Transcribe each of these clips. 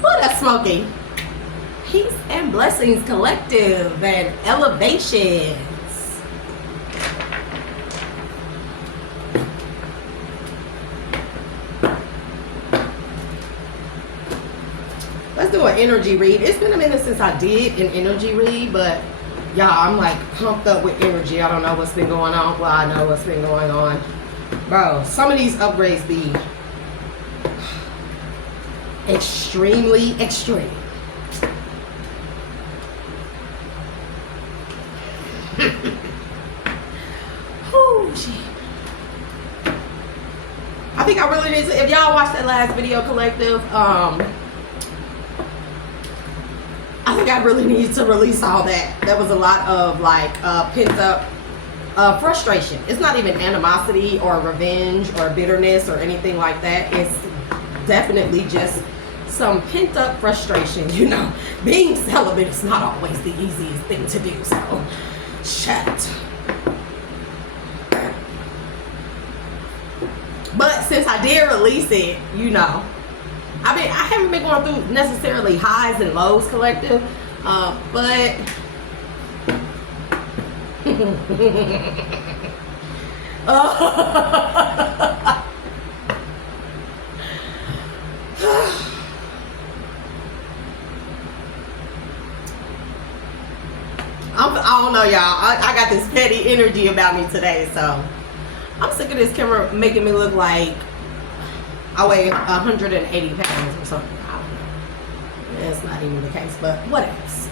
What a smoking. Peace and Blessings Collective and Elevations. Let's do an energy read. It's been a minute since I did an energy read, but y'all, I'm like pumped up with energy. I don't know what's been going on. Well, I know what's been going on. Bro, some of these upgrades be extremely extreme. Oh, shit. I think I really need to, if y'all watched that last video, Collective, I think I really need to release all that. There was a lot of like pent up frustration. It's not even animosity or revenge or bitterness or anything like that. It's definitely just some pent up frustration. You know, being celibate is not always the easiest thing to do. So, shut. But since I did release it, you know, I mean, I haven't been going through necessarily highs and lows, Collective, but I don't know, y'all. I got this petty energy about me today, so I'm sick of this camera making me look like I weigh 180 pounds or something. I don't know. That's not even the case, but what else?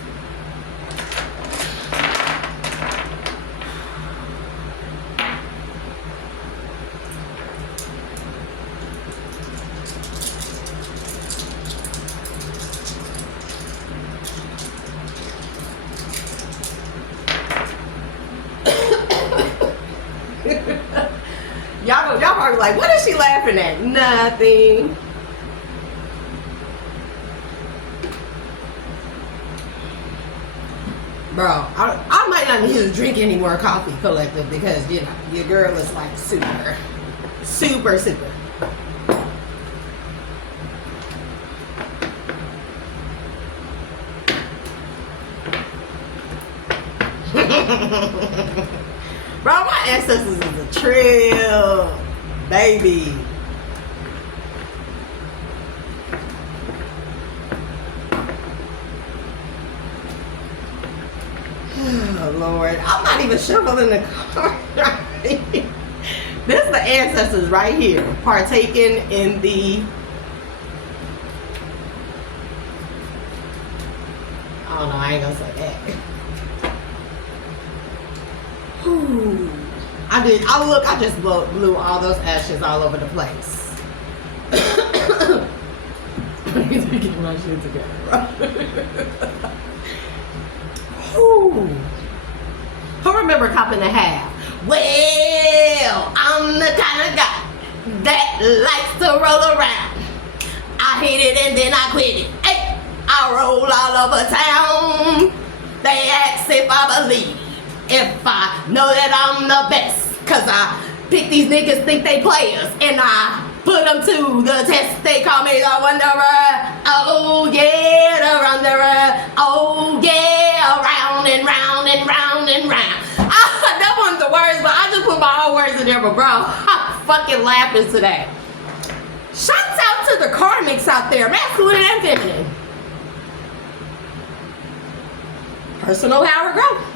Y'all probably like, what is she laughing at? Nothing. Bro, I might not need to drink any more coffee, Collective, because, you know, your girl is like super. Bro, my ancestors is a trill, baby. Oh, Lord. I'm not even shoveling the car. This is the ancestors right here, partaking in the, I don't know, I ain't gonna say that. Whew. I just blew all those ashes all over the place. I need to get my shit together, bro. Who remember Cop and a Half? Well, I'm the kind of guy that likes to roll around. I hit it and then I quit it. Hey, I roll all over town. They ask if I believe, if I know that I'm the best. Cause I pick these niggas, think they players, and I put them to the test. They call me the Wanderer. Oh yeah, the Wanderer. Oh yeah, round and round and round and round. That wasn't the words, but I just put my own words in there. But bro, I'm fucking laughing today. Shouts out to the karmics out there, masculine and feminine. Personal power growth.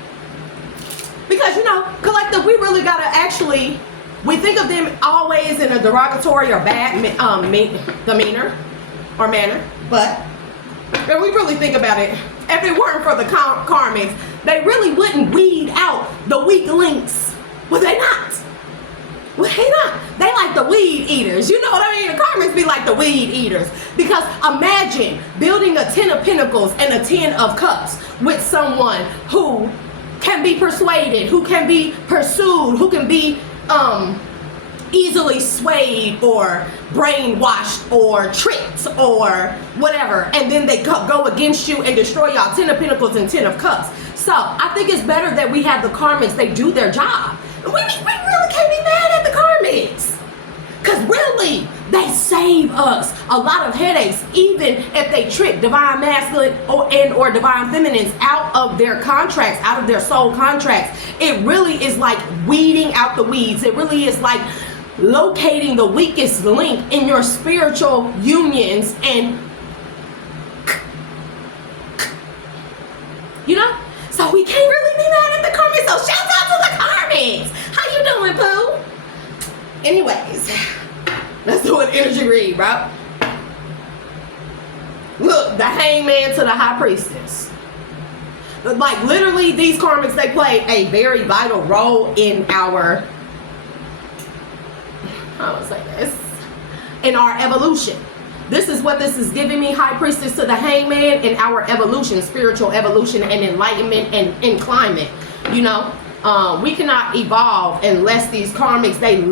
Because, you know, Collective, we really gotta actually, we think of them always in a derogatory or bad demeanor or manner, but if we really think about it, if it weren't for the karmics, they really wouldn't weed out the weak links, would they not? Would they not? They like the weed eaters, you know what I mean? The karmics be like the weed eaters, because imagine building a 10 of pentacles and a 10 of cups with someone who can be persuaded, who can be pursued, who can be easily swayed or brainwashed or tricked or whatever, and then they go against you and destroy y'all. 10 of Pentacles and 10 of Cups. So I think it's better that we have the karmics. They do their job. We really can't be mad at the karmics. Because really, they save us a lot of headaches, even if they trick divine masculine or divine feminines out of their contracts, out of their soul contracts. It really is like weeding out the weeds. It really is like locating the weakest link in your spiritual unions, and you know, so we can't really be mad at the karmics. So shout out to the karmics. How you doing, Pooh? Anyways, let's do an energy read, bro. Look, the Hangman to the High Priestess. Like, literally, these karmics, they play a very vital role in our, how do I say this? In our evolution. This is what this is giving me, High Priestess to the Hangman, in our evolution, spiritual evolution and enlightenment and inclinement, you know? We cannot evolve unless these karmics, they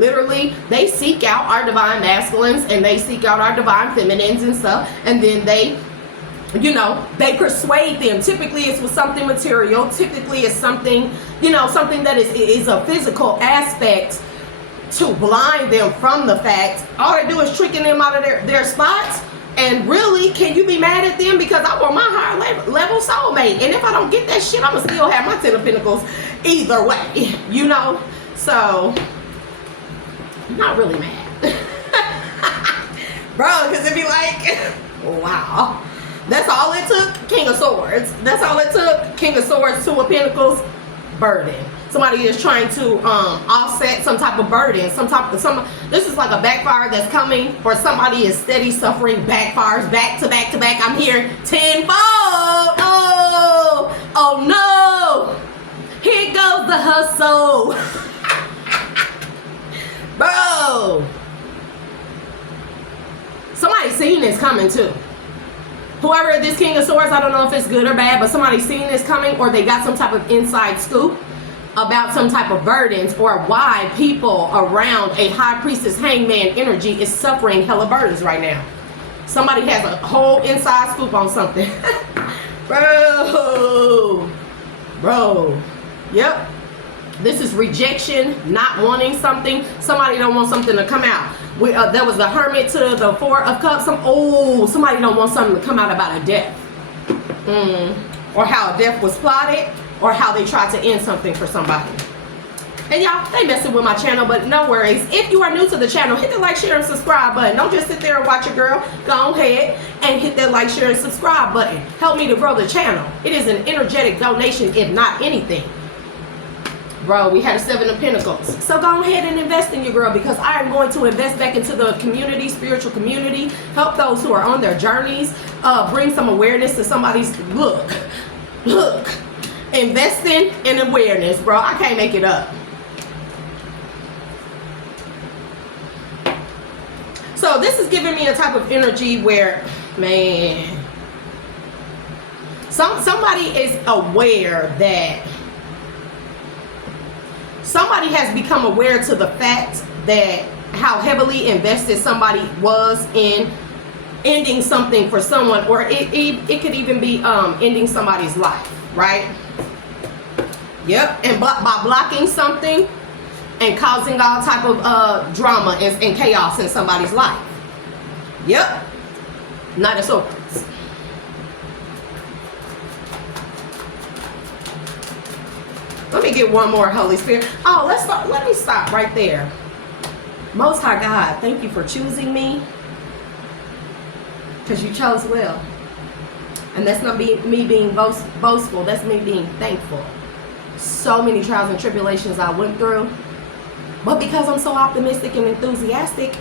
seek out our divine masculines and they seek out our divine feminines and stuff, and then they, you know, they persuade them. Typically it's with something material. Typically it's something, you know, something that is a physical aspect to blind them from the fact. All they do is tricking them out of their spots. And really, can you be mad at them? Because I want my higher level soulmate. And if I don't get that shit, I'm going to still have my 10 of Pentacles either way. You know? So, I'm not really mad. Bro, because it'd be like, wow. That's all it took? King of Swords. That's all it took? King of Swords, 2 of Pentacles, burden. Somebody is trying to offset some type of burden, this is like a backfire that's coming, or somebody is steady suffering backfires back to back to back. I'm here tenfold. Oh no, here goes the hustle. Bro, somebody's seen this coming too. Whoever this King of Swords, I don't know if it's good or bad, but somebody's seen this coming, or they got some type of inside scoop about some type of burdens, or why people around a High Priestess Hangman energy is suffering hella burdens right now. Somebody has a whole inside scoop on something. Bro, yep. This is rejection, not wanting something. Somebody don't want something to come out. There was the Hermit to the 4 of Cups. Somebody don't want something to come out about a death. Or how a death was plotted, or how they tried to end something for somebody. And y'all, they messing with my channel, but no worries. If you are new to the channel, hit the like, share, and subscribe button. Don't just sit there and watch your girl. Go ahead and hit that like, share, and subscribe button. Help me to grow the channel. It is an energetic donation, if not anything. Bro, we had a 7 of Pentacles. So go ahead and invest in your girl, because I am going to invest back into the community, spiritual community, help those who are on their journeys, bring some awareness to somebody's look. Investing in awareness, bro. I can't make it up. So this is giving me a type of energy where, man, somebody is aware that somebody has become aware to the fact that how heavily invested somebody was in ending something for someone, or it could even be ending somebody's life, right? Yep. And by blocking something and causing all type of drama and chaos in somebody's life. Yep. Knight of Swords. Let me get one more, Holy Spirit. Oh, let me stop right there. Most High God, thank you for choosing me, because you chose well. And that's not me being boastful. That's me being thankful. So many trials and tribulations I went through, but because I'm so optimistic and enthusiastic,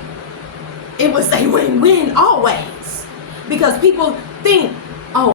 it was a win-win always. Because people think, oh,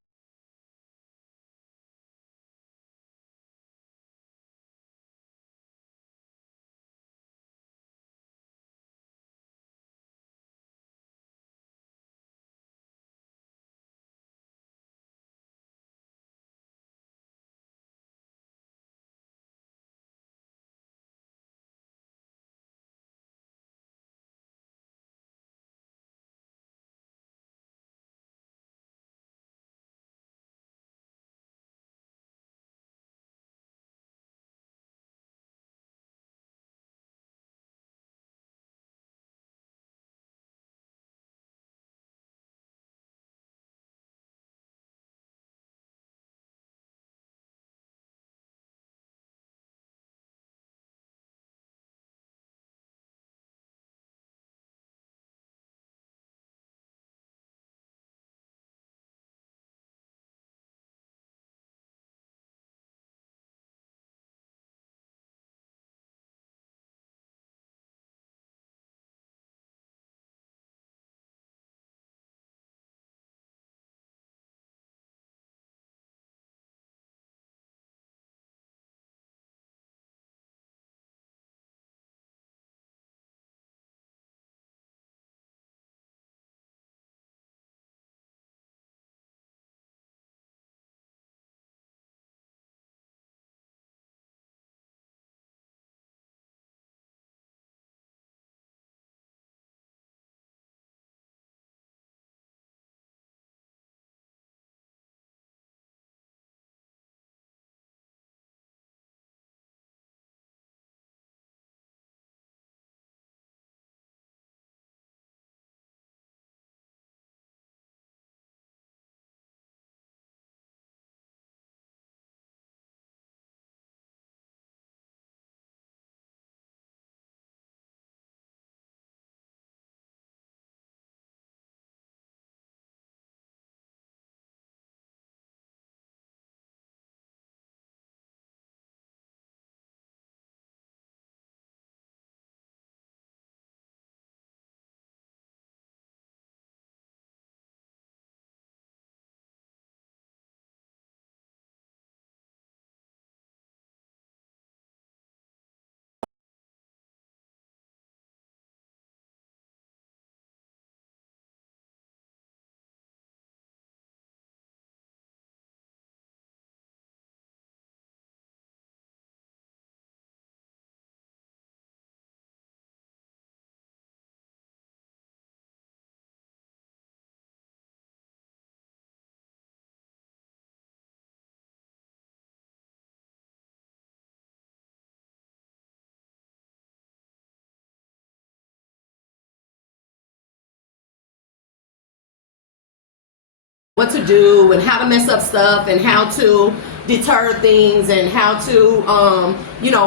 what to do and how to mess up stuff and how to deter things and how to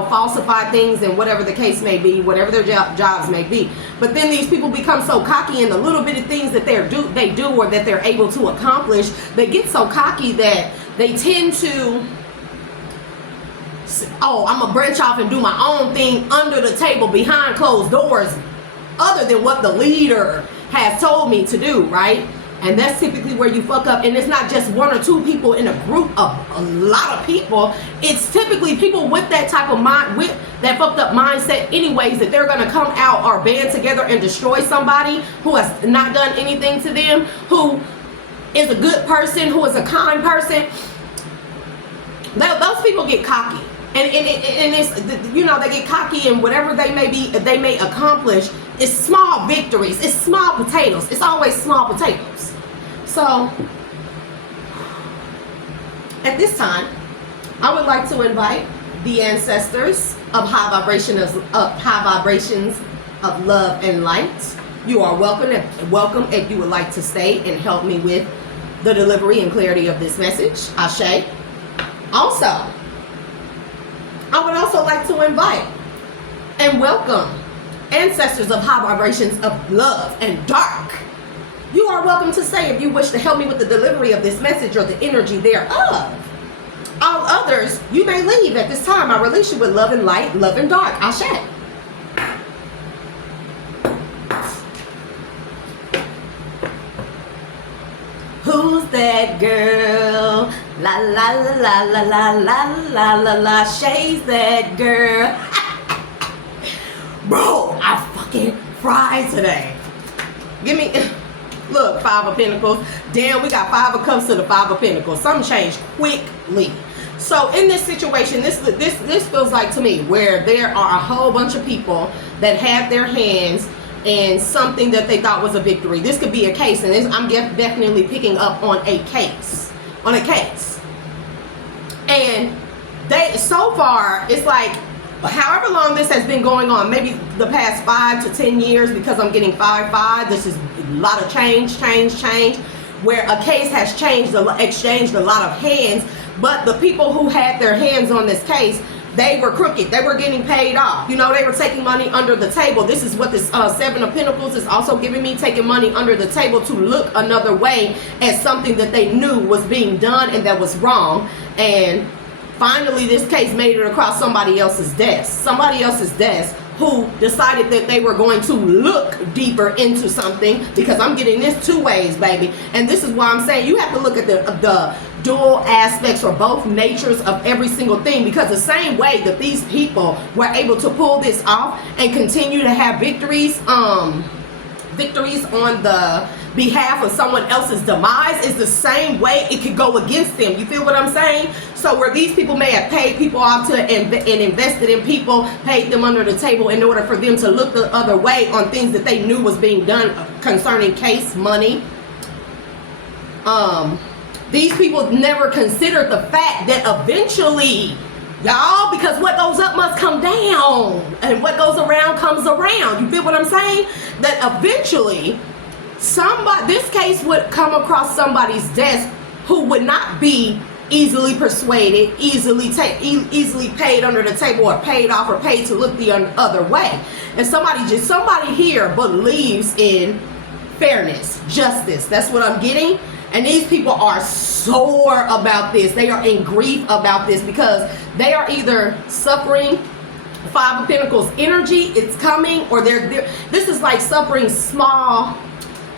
falsify things and whatever the case may be, whatever their jobs may be. But then these people become so cocky in the little bitty things that they do or that they're able to accomplish. They get so cocky that they tend to, I'm gonna branch off and do my own thing under the table behind closed doors, other than what the leader has told me to do, right? And that's typically where you fuck up. And it's not just one or two people in a group of a lot of people. It's typically people with that type of mind, with that fucked up mindset anyways, that they're gonna come out or band together and destroy somebody who has not done anything to them, who is a good person, who is a kind person. Those people get cocky. And it's, they get cocky, and whatever they may accomplish, it's small victories. It's small potatoes. It's always small potatoes. So at this time, I would like to invite the ancestors of high vibrations of love and light. You are welcome if you would like to stay and help me with the delivery and clarity of this message. Ashe. Also, I would also like to invite and welcome ancestors of high vibrations of love and dark. You are welcome to stay if you wish to help me with the delivery of this message or the energy thereof. All others, you may leave at this time. I release you with love and light, love and dark. Ashe. Who's that girl? La la la la la la la la la. She's that girl. Bro, I fucking fried today. Give me, look, Five of Pentacles. Damn, we got Five of Cups to the Five of Pentacles. Something changed quickly. So in this situation, this feels like to me where there are a whole bunch of people that have their hands in something that they thought was a victory. This could be a case, and I'm definitely picking up on a case. And so far, it's like, however long this has been going on, maybe the past 5 to 10 years, because I'm getting 5-5, this is a lot of change, where a case has exchanged a lot of hands, but the people who had their hands on this case, they were crooked. They were getting paid off. They were taking money under the table. This is what this Seven of Pentacles is also giving me, taking money under the table to look another way at something that they knew was being done and that was wrong. And finally, this case made it across somebody else's desk. Who decided that they were going to look deeper into something, because I'm getting this two ways, baby. And this is why I'm saying you have to look at the dual aspects or both natures of every single thing, because the same way that these people were able to pull this off and continue to have victories on the behalf of someone else's demise, is the same way it could go against them. You feel what I'm saying? So where these people may have paid people off and invested in people, paid them under the table in order for them to look the other way on things that they knew was being done concerning case money. These people never considered the fact that eventually, y'all, because what goes up must come down, and what goes around comes around. You feel what I'm saying? That eventually this case would come across somebody's desk who would not be easily persuaded, easily paid under the table, or paid off, or paid to look the other way. And somebody here believes in fairness, justice. That's what I'm getting. And these people are sore about this. They are in grief about this, because they are either suffering Five of Pentacles energy, it's coming, or this is like suffering small.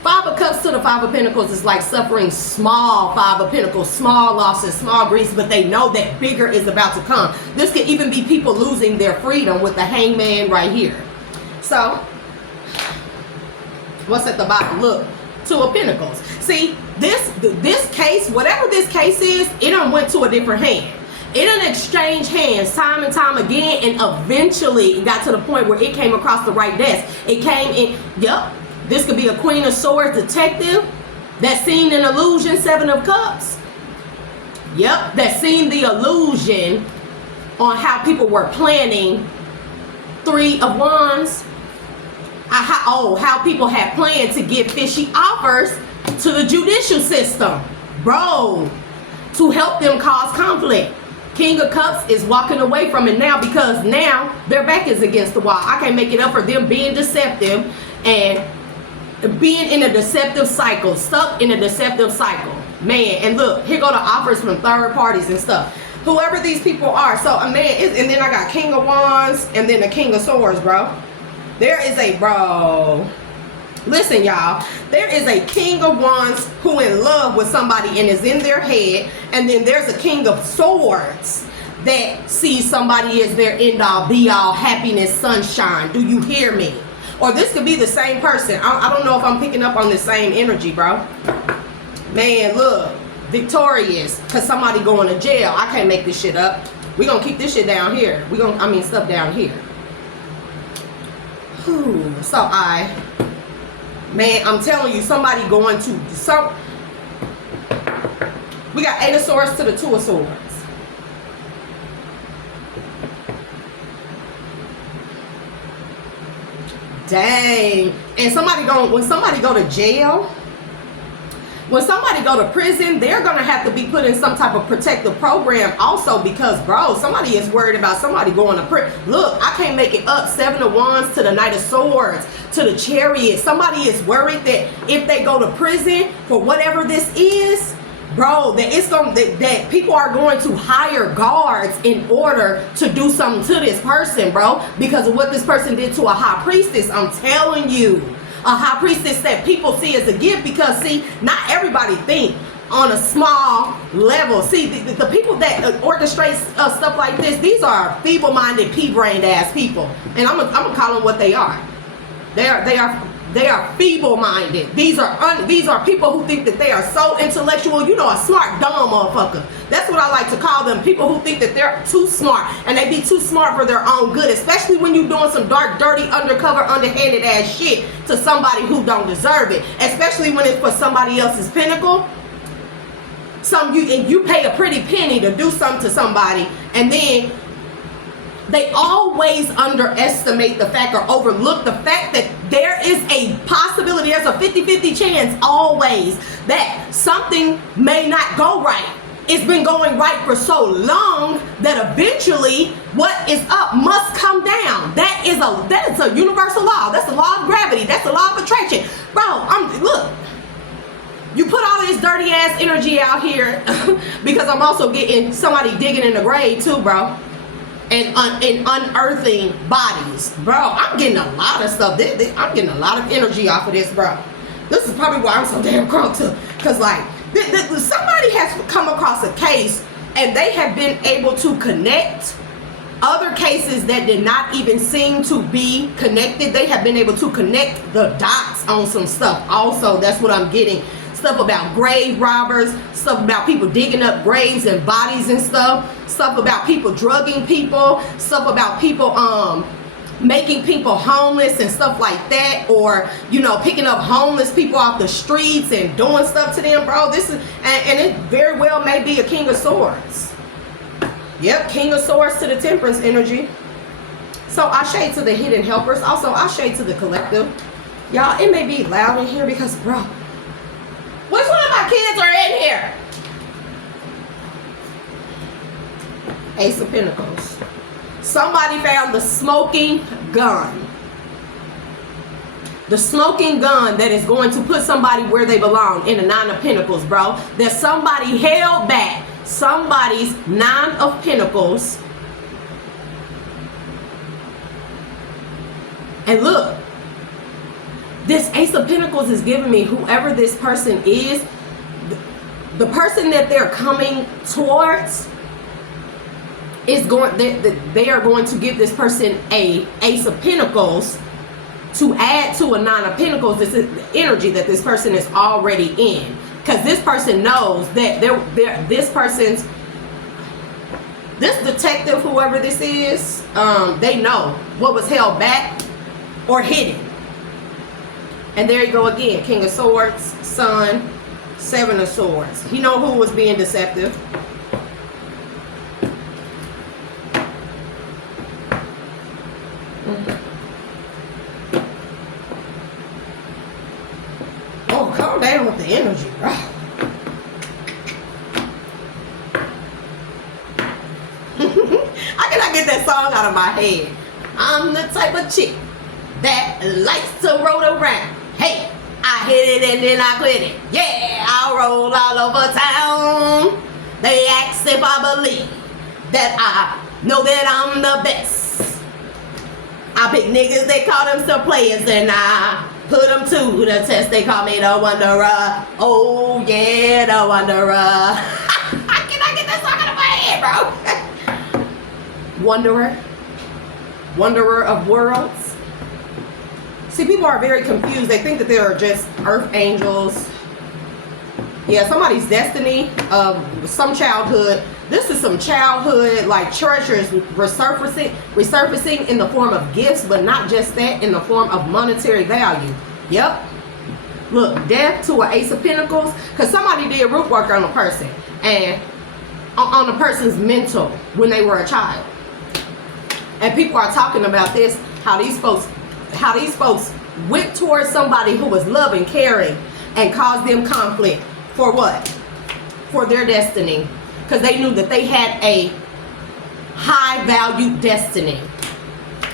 Five of Cups to the Five of Pentacles is like suffering small Five of Pentacles, small losses, small griefs, but they know that bigger is about to come. This could even be people losing their freedom with the Hangman right here. So, what's at the bottom? Look, Two of Pentacles. See, this case, whatever this case is, it done went to a different hand. It done exchanged hands time and time again, and eventually it got to the point where it came across the right desk. It came in, yep. This could be a Queen of Swords detective that seen an illusion, Seven of Cups. Yep, that seen the illusion on how people were planning, Three of Wands. How people had planned to give fishy offers to the judicial system. bro, to help them cause conflict. King of Cups is walking away from it now because now their back is against the wall. I can't make it up for them being deceptive and being in a deceptive cycle, stuck in a deceptive cycle. Man, and look, here go the offers from third parties and stuff. Whoever these people are. So a man is, and then I got King of Wands and then the King of Swords, bro. There is a, bro, listen y'all, there is a King of Wands who in love with somebody and is in their head, and then there's a King of Swords that sees somebody as their end all be all, happiness, sunshine. Do you hear me? Or this could be the same person. I don't know if I'm picking up on the same energy, bro. Man, look, victorious because somebody going to jail. I can't make this shit up. We gonna keep this shit down here. We gonna, I mean, stuff down here. Whew. So man, I'm telling you, somebody going to some. We got 8 of Swords to the 2 of Swords. Dang. And somebody going, when somebody go to jail, when somebody go to prison, they're going to have to be put in some type of protective program also because, bro, somebody is worried about somebody going to prison. Look, I can't make it up. 7 of Wands to the Knight of Swords to the Chariot. Somebody is worried that if they go to prison for whatever this is, bro, that it's going that people are going to hire guards in order to do something to this person, bro, because of what this person did to a high priestess. I'm telling you, a high priestess that people see as a gift, because see, not everybody think on a small level. See, the people that orchestrate stuff like this, these are feeble-minded, pea-brained ass people, and I'm gonna call them what they are. They are feeble-minded. These are people who think that they are so intellectual. You know, a smart, dumb motherfucker. That's what I like to call them. People who think that they're too smart, and they be too smart for their own good, especially when you're doing some dark, dirty, undercover, underhanded ass shit to somebody who don't deserve it, especially when it's for somebody else's pinnacle. And you pay a pretty penny to do something to somebody, and then they always underestimate the fact or overlook the fact that there is a possibility, there's a 50-50 chance always that something may not go right. It's been going right for so long that eventually what is up must come down. That is a universal law. That's the law of gravity. That's the law of attraction. Bro, look, you put all this dirty ass energy out here because I'm also getting somebody digging in the grave too, bro. And unearthing bodies, bro. I'm getting a lot of stuff. I'm getting a lot of energy off of this, bro. This is probably why I'm so damn crunk too. Cause like somebody has come across a case and they have been able to connect other cases that did not even seem to be connected. They have been able to connect the dots on some stuff. Also, that's what I'm getting. Stuff about grave robbers, stuff about people digging up graves and bodies and stuff about people drugging people, stuff about people making people homeless and stuff like that, or you know, picking up homeless people off the streets and doing stuff to them, bro. This is and it very well may be a King of Swords. Yep, King of Swords to the Temperance energy. So I shade to the hidden helpers. Also, I shade to the collective. Y'all, it may be loud in here because, bro, which one of my kids are in here? Ace of Pentacles. Somebody found the smoking gun. The smoking gun that is going to put somebody where they belong in the 9 of Pentacles, bro. That somebody held back somebody's 9 of Pentacles. And look, this Ace of Pentacles is giving me whoever this person is, the person that they're coming towards is going, they are going to give this person a Ace of Pentacles to add to a 9 of Pentacles. This is the energy that this person is already in, because this person knows that this detective, whoever this is, they know what was held back or hidden. And there you go again, King of Swords, Sun, 7 of Swords. He know who was being deceptive. Oh, calm down with the energy, bro. song out of my head. I'm the type of chick that likes to roll around. Hey, I hit it and then I quit it. Yeah, I roll all over town. They ask if I believe that I know that I'm the best. I pick niggas, they call themselves players, and I put them to the test. They call me the Wanderer. Oh yeah, the Wanderer. Can I get that song out of my head, bro? Wanderer. Wanderer of worlds. See, people are very confused. They think that they are just earth angels. Yeah, somebody's destiny of some childhood. This is some childhood like treasures resurfacing in the form of gifts, but not just that, in the form of monetary value. Yep. Look, death to an Ace of Pentacles, because somebody did root work on a person and on a person's mental when they were a child. And people are talking about this, how these folks went towards somebody who was loving, caring, and caused them conflict. For what? For their destiny. Because they knew that they had a high value destiny.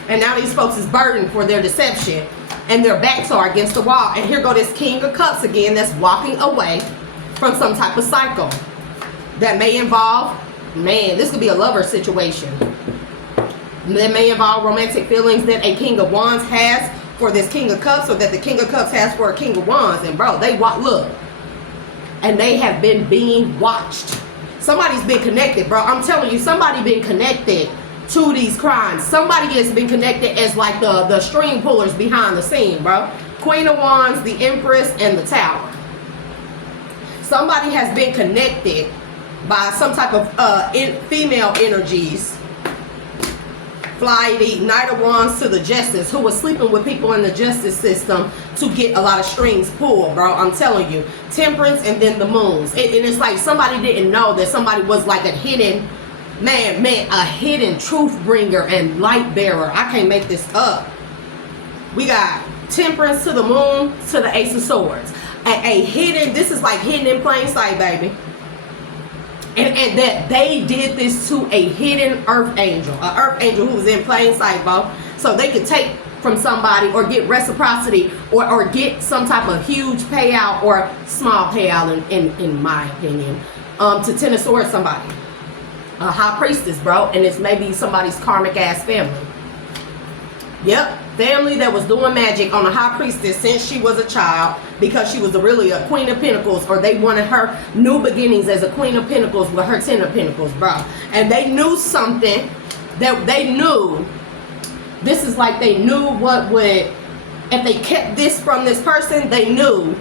And now these folks is burdened for their deception. And their backs are against the wall. And here go this King of Cups again that's walking away from some type of cycle. That may involve, man, this could be a lover situation. That may involve romantic feelings that a King of Wands has for this King of Cups, or that the King of Cups has for a King of Wands. And bro, they look. And they have been being watched. Somebody's been connected, bro. I'm telling you, somebody been connected to these crimes. Somebody has been connected as like the string pullers behind the scene, bro. Queen of Wands, the Empress, and the Tower. Somebody has been connected by some type of female energies. Flighty, Knight of Wands to the Justice, who was sleeping with people in the justice system to get a lot of strings pulled, bro. I'm telling you. Temperance, and then the Moons. And it's like somebody didn't know that somebody was like a hidden, a hidden truth bringer and light bearer. I can't make this up. We got Temperance to the Moon to the Ace of Swords. A hidden, this is like hidden in plain sight, baby. And that they did this to a hidden earth angel. An earth angel who was in plain sight, bro. So they could take from somebody or get reciprocity or get some type of huge payout or small payout in my opinion. To Ten of Swords somebody. A high priestess, bro. And it's maybe somebody's karmic ass family. Yep. Family that was doing magic on a high priestess since she was a child, because she was really a Queen of Pentacles, or they wanted her new beginnings as a Queen of Pentacles with her Ten of Pentacles, bro. And they knew something that they knew. This is like they knew what would, if they kept this from this person, they knew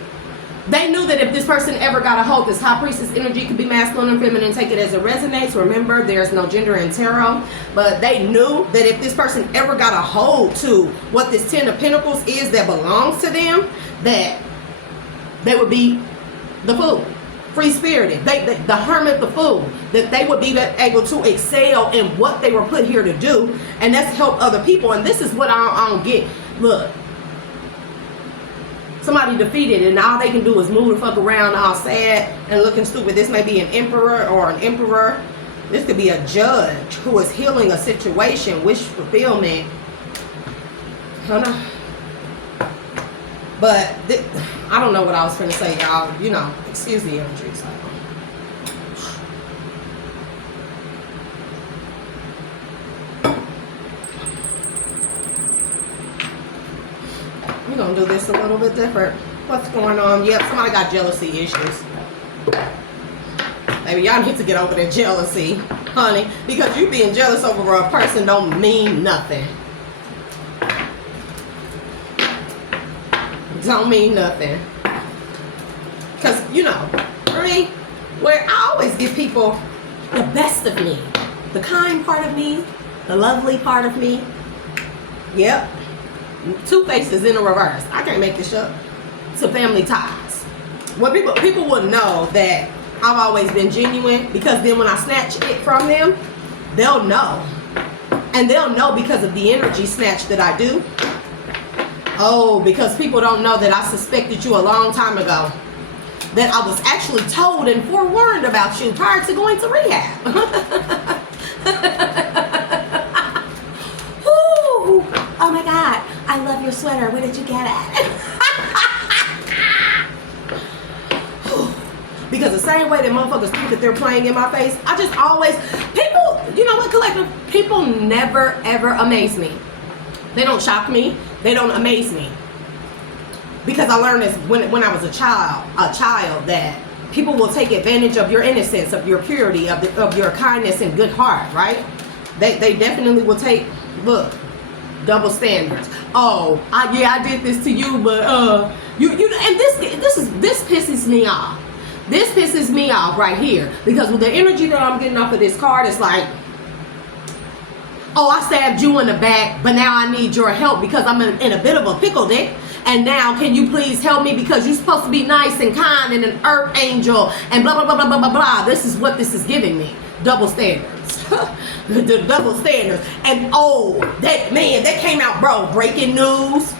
that if this person ever got a hold, this high priestess energy could be masculine and feminine, take it as it resonates. Remember, there's no gender in tarot. But they knew that if this person ever got a hold to what this Ten of Pentacles is that belongs to them, that they would be the fool. Free-spirited. The hermit, the fool. That they would be able to excel in what they were put here to do. And that's help other people. And this is what I don't get. Look. Somebody defeated and all they can do is move the fuck around all sad and looking stupid. This may be an emperor or an emperor. This could be a judge who is healing a situation, wish fulfillment. I don't know. But I don't know what I was finna say, y'all. You know, excuse the energy. So. We're gonna do this a little bit different. What's going on? Yep, somebody got jealousy issues. Maybe y'all need to get over their jealousy, honey. Because you being jealous over a person don't mean nothing. Don't mean nothing. Because, you know, for me, where I always give people the best of me. The kind part of me. The lovely part of me. Yep. Two faces in the reverse. I can't make this up. To family ties. Well, people would know that I've always been genuine, because then when I snatch it from them, they'll know. And they'll know because of the energy snatch that I do. Oh, because people don't know that I suspected you a long time ago. That I was actually told and forewarned about you prior to going to rehab. my God, I love your sweater. Where did you get it? Because the same way that motherfuckers think that they're playing in my face, I just always, people, you know what, collective, people never ever amaze me. They don't shock me. They don't amaze me. Because I learned this when I was a child, that people will take advantage of your innocence, of your purity, of your kindness and good heart, right? They definitely will take, look, double standards. Oh, I did this to you, but you and this pisses me off. This pisses me off right here, because with the energy that I'm getting off of this card, it's like, oh, I stabbed you in the back, but now I need your help because I'm in a bit of a pickle, Dick. And now, can you please help me because you're supposed to be nice and kind and an earth angel and blah, blah, blah, blah, blah, blah, blah. This is what this is giving me. Double standards. The double standards. And oh, that came out, bro. Breaking news.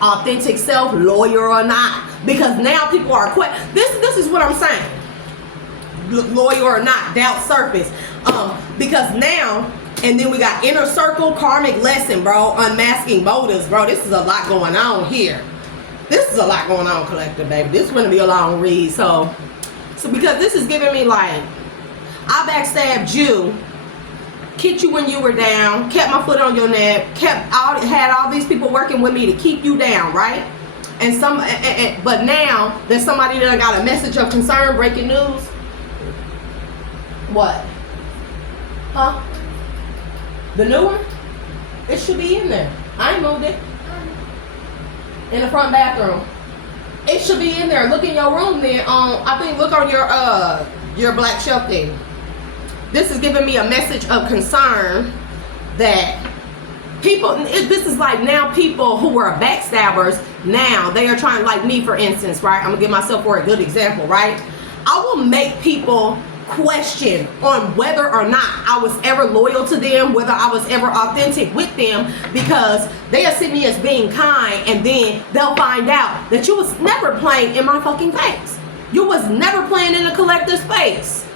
Authentic self, lawyer or not. Because now people are this is what I'm saying. Lawyer or not, doubt surface. Because now, and then we got inner circle, karmic lesson, bro. Unmasking motives, bro. This is a lot going on here. This is a lot going on, collective, baby. This is going to be a long read. So because this is giving me like, I backstabbed you, kicked you when you were down, kept my foot on your neck, had all these people working with me to keep you down, right? And but now there's somebody that got a message of concern, breaking news. What? Huh? The new one? It should be in there. I ain't moved it. In the front bathroom. It should be in there. Look in your room then. I think look on your black shelf thing. This is giving me a message of concern that people, this is like now people who were backstabbers, now they are trying, like me for instance, right? I'm gonna give myself for a good example, right? I will make people question on whether or not I was ever loyal to them, whether I was ever authentic with them, because they'll see me as being kind, and then they'll find out that you was never playing in my fucking face. You was never playing in a collective space.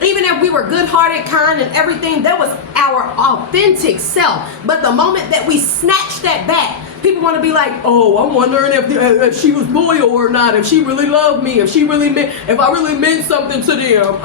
Even if we were good-hearted, kind, and everything, that was our authentic self. But the moment that we snatch that back, people want to be like, oh, I'm wondering if she was loyal or not, if she really loved me, if I really meant something to them.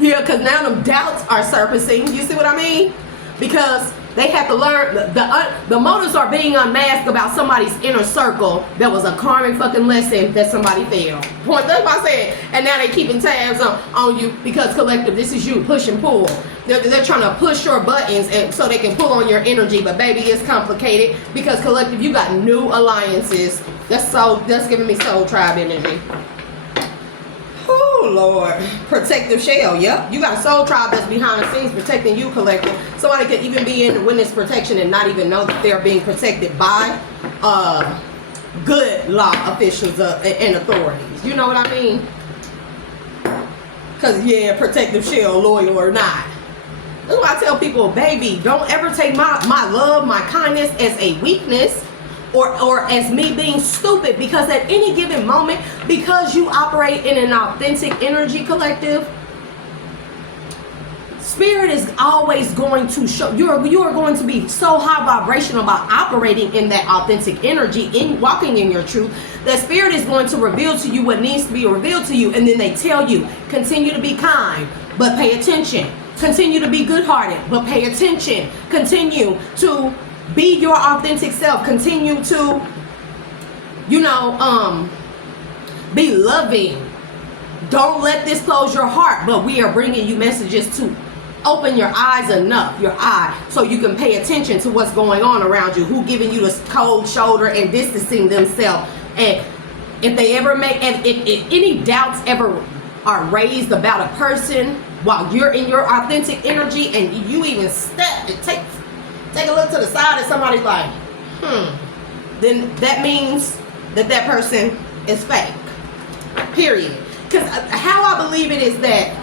Yeah, because now them doubts are surfacing. You see what I mean? Because they have to learn, the motives are being unmasked about somebody's inner circle that was a karmic fucking lesson that somebody failed. That's what I said. And now they keeping tabs on you because collective, this is you, push and pull. They're trying to push your buttons so they can pull on your energy, but baby, it's complicated because collective, you got new alliances. That's giving me soul tribe energy. Oh Lord, protective shell. Yep, you got a soul tribe that's behind the scenes protecting you, collective. Somebody could even be in witness protection and not even know that they're being protected by good law officials and authorities. You know what I mean? Because yeah, protective shell, loyal or not. That's why I tell people, baby, don't ever take my love, my kindness as a weakness or as me being stupid, because at any given moment, because you operate in an authentic energy, collective, spirit is always going to show you are going to be so high vibrational about operating in that authentic energy, in walking in your truth, that spirit is going to reveal to you what needs to be revealed to you. And then they tell you, continue to be kind, but pay attention. Continue to be good-hearted, but pay attention. Continue to be your authentic self. Continue to, be loving. Don't let this close your heart, but we are bringing you messages to open your eyes enough, so you can pay attention to what's going on around you, who giving you the cold shoulder and distancing themselves. And if they ever if any doubts ever are raised about a person while you're in your authentic energy, and you even step and take a look to the side and somebody's like, then that means that person is fake. Period. Because how I believe it is that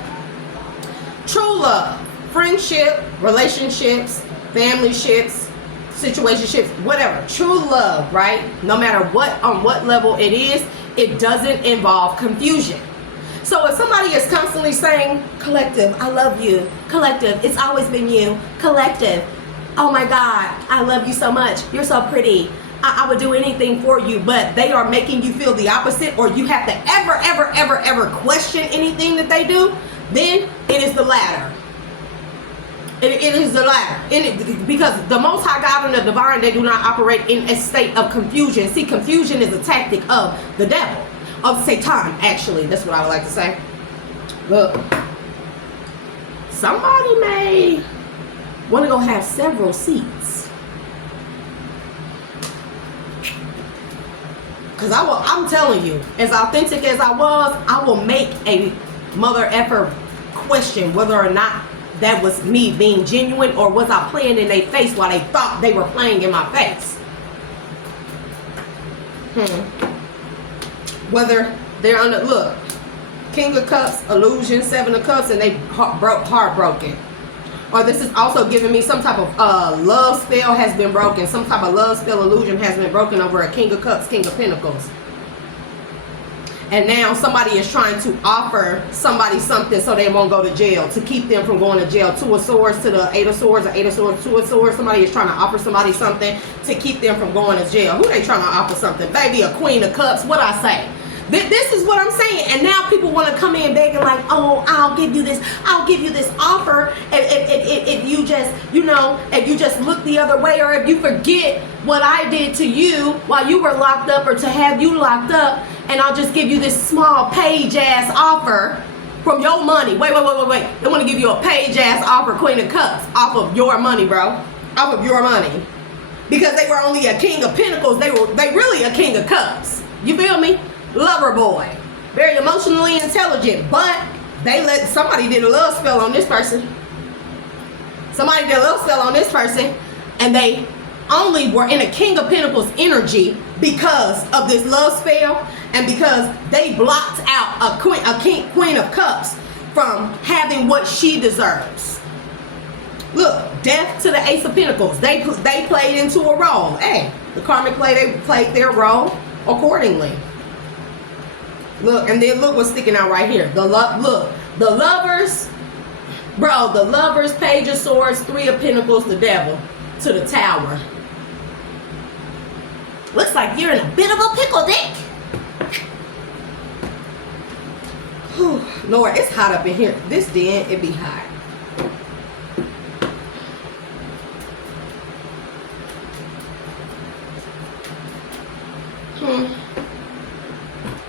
true love, friendship, relationships, family ships, situationships, whatever, true love, right? No matter on what level it is, it doesn't involve confusion. So if somebody is constantly saying, collective, I love you, collective, it's always been you, collective, oh my God, I love you so much. You're so pretty. I would do anything for you, but they are making you feel the opposite, or you have to ever question anything that they do, then it is the latter. It is the latter. Because the Most High God and the divine, they do not operate in a state of confusion. See, confusion is a tactic of the devil, of Satan, actually. That's what I would like to say. Look, somebody may want to go have several seats. Because I'm telling you, as authentic as I was, I will make a mother effer question whether or not that was me being genuine, or was I playing in their face while they thought they were playing in my face. Whether they're under, look, King of Cups, illusion, Seven of Cups, and they heartbroken. Or this is also giving me some type of love spell has been broken. Some type of love spell illusion has been broken over a King of Cups, King of Pentacles. And now somebody is trying to offer somebody something so they won't go to jail, to keep them from going to jail. Two of Swords to the Eight of Swords, or Eight of Swords, Two of Swords. Somebody is trying to offer somebody something to keep them from going to jail. Who they trying to offer something? Baby, a Queen of Cups. What I say? This is what I'm saying. And now people want to come in begging like, oh, I'll give you this offer if you just, you know, if you just look the other way, or if you forget what I did to you while you were locked up, or to have you locked up, and I'll just give you this small page ass offer from your money. Wait. They want to give you a page ass offer, Queen of Cups, off of your money, bro. Off of your money. Because they were only a King of Pentacles. They really a King of Cups. You feel me? Lover boy, very emotionally intelligent, but somebody did a love spell on this person. Somebody did a love spell on this person, and they only were in a King of Pentacles energy because of this love spell, and because they blocked out a Queen of Cups from having what she deserves. Look, death to the Ace of Pentacles. They played into a role. Hey, the karmic they played their role accordingly. Look, and then look what's sticking out right here. The lovers, bro, the lovers, Page of Swords, Three of Pentacles, the devil, to the Tower. Looks like you're in a bit of a pickle, Dick. Whew, Lord, it's hot up in here. This den, it be hot.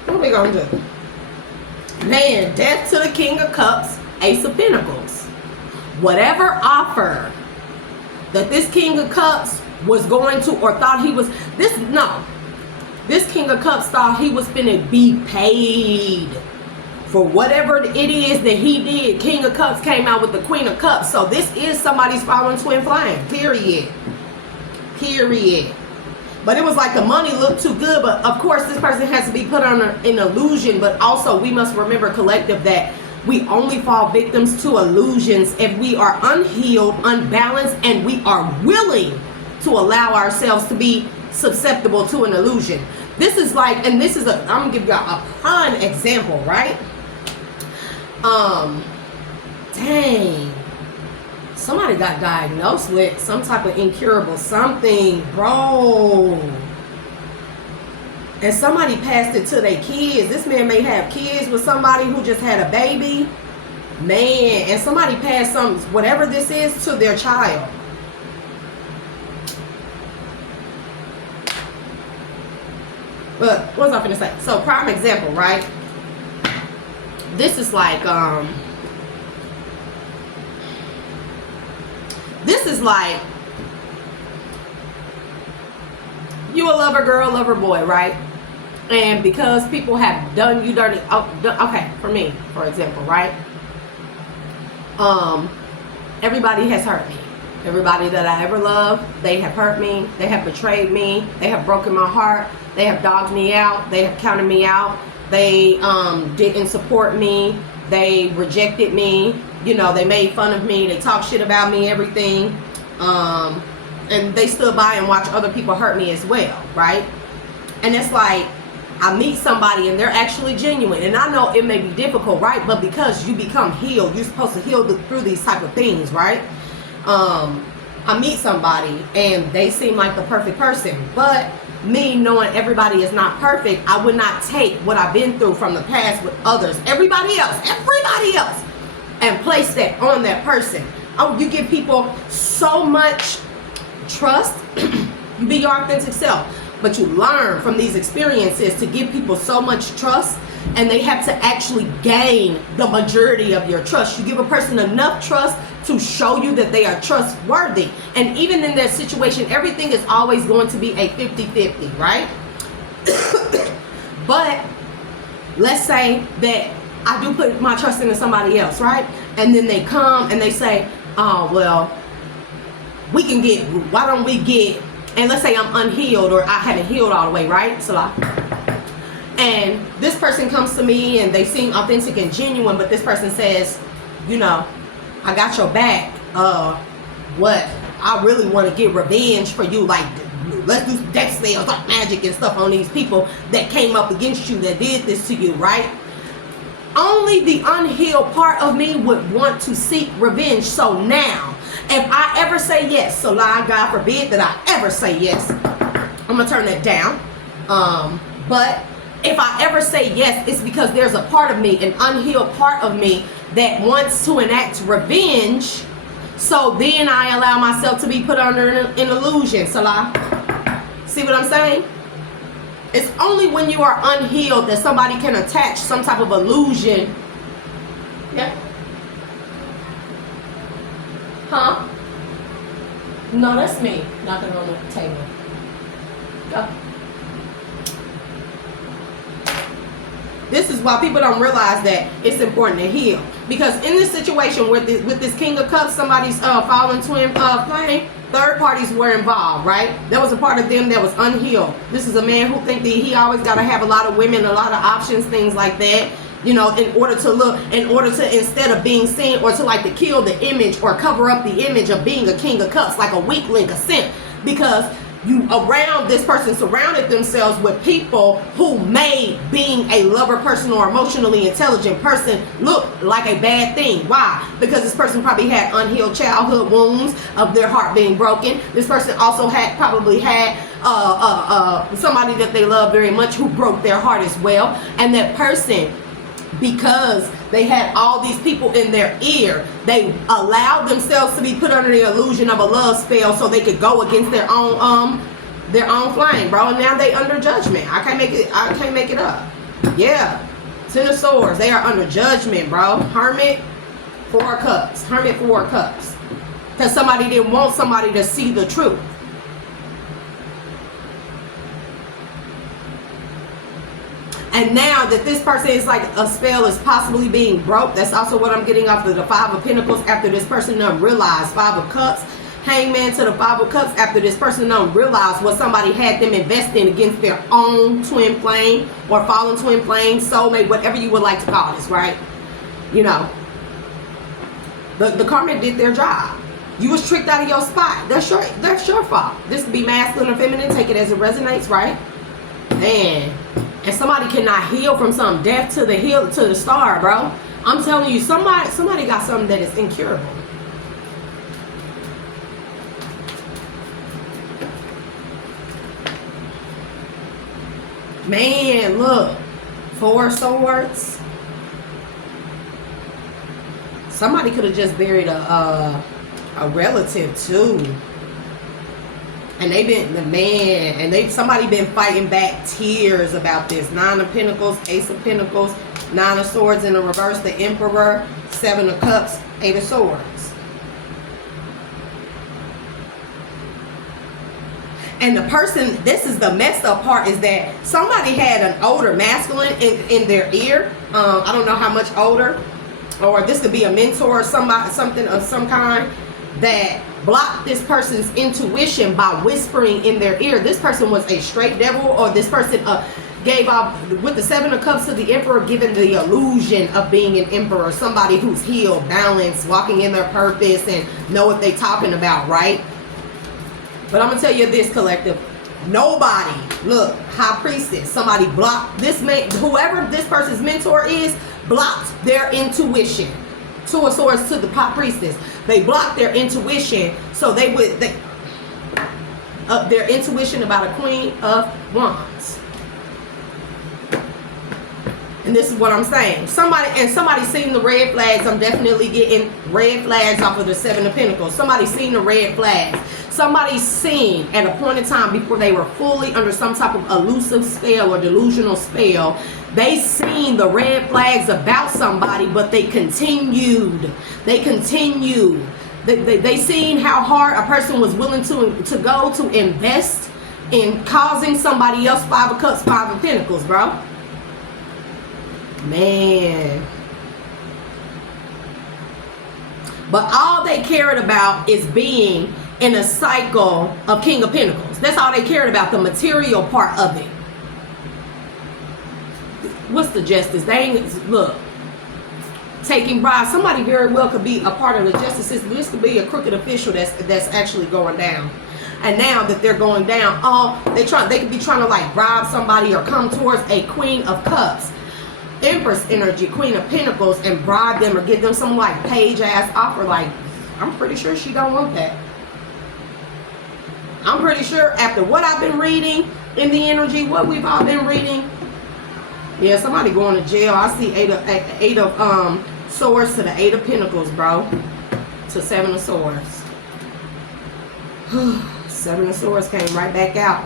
What are we gonna do? Man, death to the King of Cups, Ace of Pentacles. Whatever offer that this King of Cups was going to, or thought he was, this King of Cups thought he was finna be paid for whatever it is that he did. King of Cups came out with the Queen of Cups. So this is somebody's fallen twin flame. Period. But it was like the money looked too good. But of course, this person has to be put on an illusion. But also, we must remember, collective, that we only fall victims to illusions if we are unhealed, unbalanced, and we are willing to allow ourselves to be susceptible to an illusion. This is like, and this is I'm gonna give y'all a prime example, right? Dang. Somebody got diagnosed with some type of incurable something, bro. And somebody passed it to their kids. This man may have kids with somebody who just had a baby. Man, and somebody passed whatever this is, to their child. But what was I finna say? So, prime example, right? This is like, you a lover girl, lover boy, right? And because people have done you dirty, okay, for me, for example, right? Everybody has hurt me. Everybody that I ever loved, they have hurt me. They have betrayed me. They have broken my heart. They have dogged me out. They have counted me out. They didn't support me. They rejected me. You know, they made fun of me. They talked shit about me, everything. And they stood by and watched other people hurt me as well, right? And it's like, I meet somebody and they're actually genuine. And I know it may be difficult, right? But because you become healed, you're supposed to heal through these type of things, right? I meet somebody and they seem like the perfect person, but me knowing everybody is not perfect, I would not take what I've been through from the past with others, everybody else, and place that on that person. Oh, you give people so much trust. You be your authentic self, but you learn from these experiences to give people so much trust, and they have to actually gain the majority of your trust. You give a person enough trust to show you that they are trustworthy. And even in that situation, everything is always going to be a 50-50, right? But let's say that I do put my trust into somebody else, right? And then they come and they say, oh, well, why don't we get, and let's say I'm unhealed or I haven't healed all the way, right? So and this person comes to me and they seem authentic and genuine, but this person says, you know, I got your back. What? I really want to get revenge for you. Like, let's do death spells, like magic and stuff on these people that came up against you, that did this to you, right? Only the unhealed part of me would want to seek revenge. So now, if I ever say yes, so God forbid that I ever say yes, I'm going to turn that down. But if I ever say yes, it's because there's a part of me, an unhealed part of me, that wants to enact revenge. So then I allow myself to be put under an illusion. Salah. See what I'm saying? It's only when you are unhealed that somebody can attach some type of illusion. Yeah. Huh? No, that's me knocking on the table. Go. This is why people don't realize that it's important to heal. Because in this situation with this King of Cups, somebody's fallen twin flame, third parties were involved, right? There was a part of them that was unhealed. This is a man who think that he always got to have a lot of women, a lot of options, things like that. You know, in order to instead of being seen or to kill the image or cover up the image of being a King of Cups, like a weakling, a simp. Because this person surrounded themselves with people who made being a lover person or emotionally intelligent person look like a bad thing. Why? Because this person probably had unhealed childhood wounds of their heart being broken. This person also probably had somebody that they love very much who broke their heart as well. And that person, because they had all these people in their ear, they allowed themselves to be put under the illusion of a love spell so they could go against their own flame, bro. And now they under judgment. I can't make it up. Yeah. Ten of Swords. They are under judgment, bro. Hermit, 4 cups. Hermit, 4 cups. Because somebody didn't want somebody to see the truth. And now that this person is like a spell is possibly being broke, that's also what I'm getting off of the 5 of Pentacles. After this person done realize 5 of Cups, Hangman to the 5 of Cups. After this person done realize what somebody had them invest in against their own twin flame or fallen twin flame, soulmate, whatever you would like to call this, right? You know, the karma did their job. You was tricked out of your spot. That's your fault. This could be masculine or feminine. Take it as it resonates, right? And somebody cannot heal from some death to the star, bro. I'm telling you, somebody got something that is incurable. Man, look. 4 swords. Somebody could have just buried a relative too. And somebody been fighting back tears about this. 9 of Pentacles, Ace of Pentacles, 9 of Swords in the reverse, the Emperor, 7 of Cups, 8 of Swords. And the person, this is the messed up part, is that somebody had an older masculine in their ear. I don't know how much older. Or this could be a mentor or something of some kind that blocked this person's intuition by whispering in their ear. This person was a straight devil, or this person gave off, with the 7 of Cups to the Emperor, given the illusion of being an emperor, somebody who's healed, balanced, walking in their purpose, and know what they're talking about, right? But I'm gonna tell you this, collective. Nobody, look, High Priestess, somebody blocked this man, whoever this person's mentor is, blocked their intuition. 2 of Swords to the High Priestess. They blocked their intuition So their intuition about a Queen of Wands. And this is what I'm saying. Somebody seen the red flags. I'm definitely getting red flags off of the Seven of Pentacles. Somebody seen the red flags. Somebody seen at a point in time before they were fully under some type of elusive spell or delusional spell. They seen the red flags about somebody, but they continued. They continued. They seen how hard a person was willing to go to invest in causing somebody else Five of Cups, Five of Pentacles, bro. Man. But all they cared about is being in a cycle of King of Pentacles. That's all they cared about, the material part of it. What's the justice? They ain't, look, taking bribes. Somebody very well could be a part of the justice system. This could be a crooked official that's actually going down. And now that they're going down, they could be trying to like bribe somebody or come towards a Queen of Cups, Empress energy, Queen of Pentacles, and bribe them or give them some like page ass offer. Like, I'm pretty sure she don't want that. I'm pretty sure after what I've been reading in the energy, what we've all been reading, yeah, somebody going to jail. I see eight of swords to the Eight of Pentacles, bro, to Seven of Swords. Seven of Swords came right back out.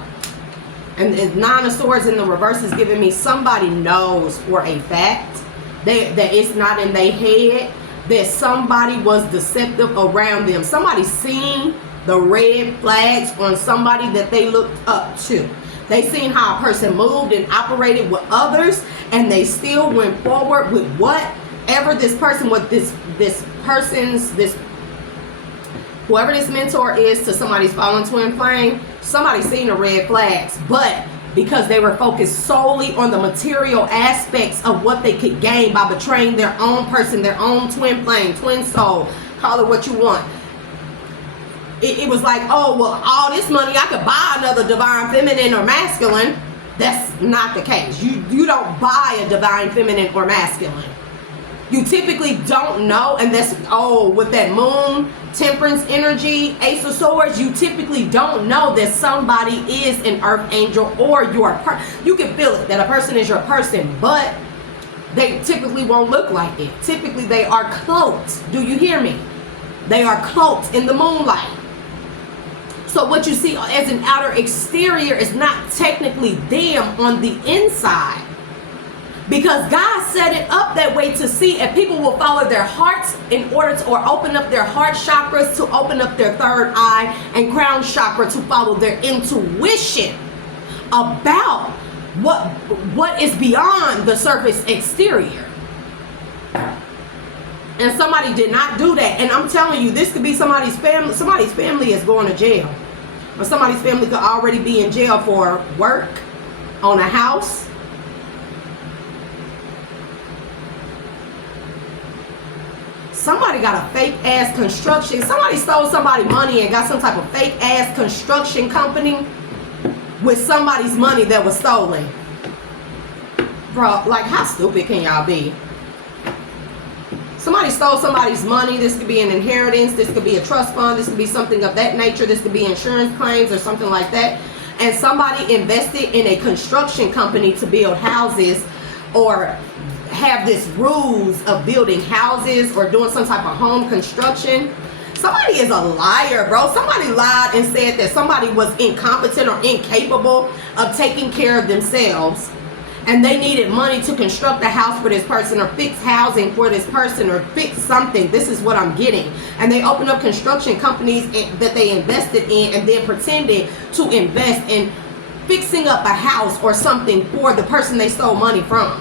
And Nine of Swords in the reverse is giving me somebody knows for a fact that it's not in their head, that somebody was deceptive around them. Somebody seen the red flags on somebody that they looked up to. They seen how a person moved and operated with others, and they still went forward with whatever this person, whoever this mentor is to somebody's fallen twin flame. Somebody seen the red flags, but because they were focused solely on the material aspects of what they could gain by betraying their own person, their own twin flame, twin soul, call it what you want. It was like, oh, well, all this money, I could buy another divine feminine or masculine. That's not the case. You don't buy a divine feminine or masculine. You typically don't know, and that's, with that moon, temperance energy, Ace of Swords, you typically don't know that somebody is an earth angel or you can feel it, that a person is your person, but they typically won't look like it. Typically, they are cloaked. Do you hear me? They are cloaked in the moonlight. So what you see as an outer exterior is not technically them on the inside. Because God set it up that way to see if people will follow their hearts in order to, or open up their heart chakras to open up their third eye and crown chakra to follow their intuition about what is beyond the surface exterior. And somebody did not do that. And I'm telling you, this could be somebody's family. Somebody's family is going to jail. Or somebody's family could already be in jail for work, on a house. Somebody got a fake ass construction. Somebody stole somebody's money and got some type of fake ass construction company with somebody's money that was stolen. Bro, like, how stupid can y'all be? Somebody stole somebody's money. This could be an inheritance. This could be a trust fund. This could be something of that nature. This could be insurance claims or something like that. And somebody invested in a construction company to build houses or have this ruse of building houses or doing some type of home construction. Somebody is a liar, bro. Somebody lied and said that somebody was incompetent or incapable of taking care of themselves, and they needed money to construct a house for this person or fix housing for this person or fix something. This is what I'm getting. And they opened up construction companies that they invested in and then pretended to invest in fixing up a house or something for the person they stole money from,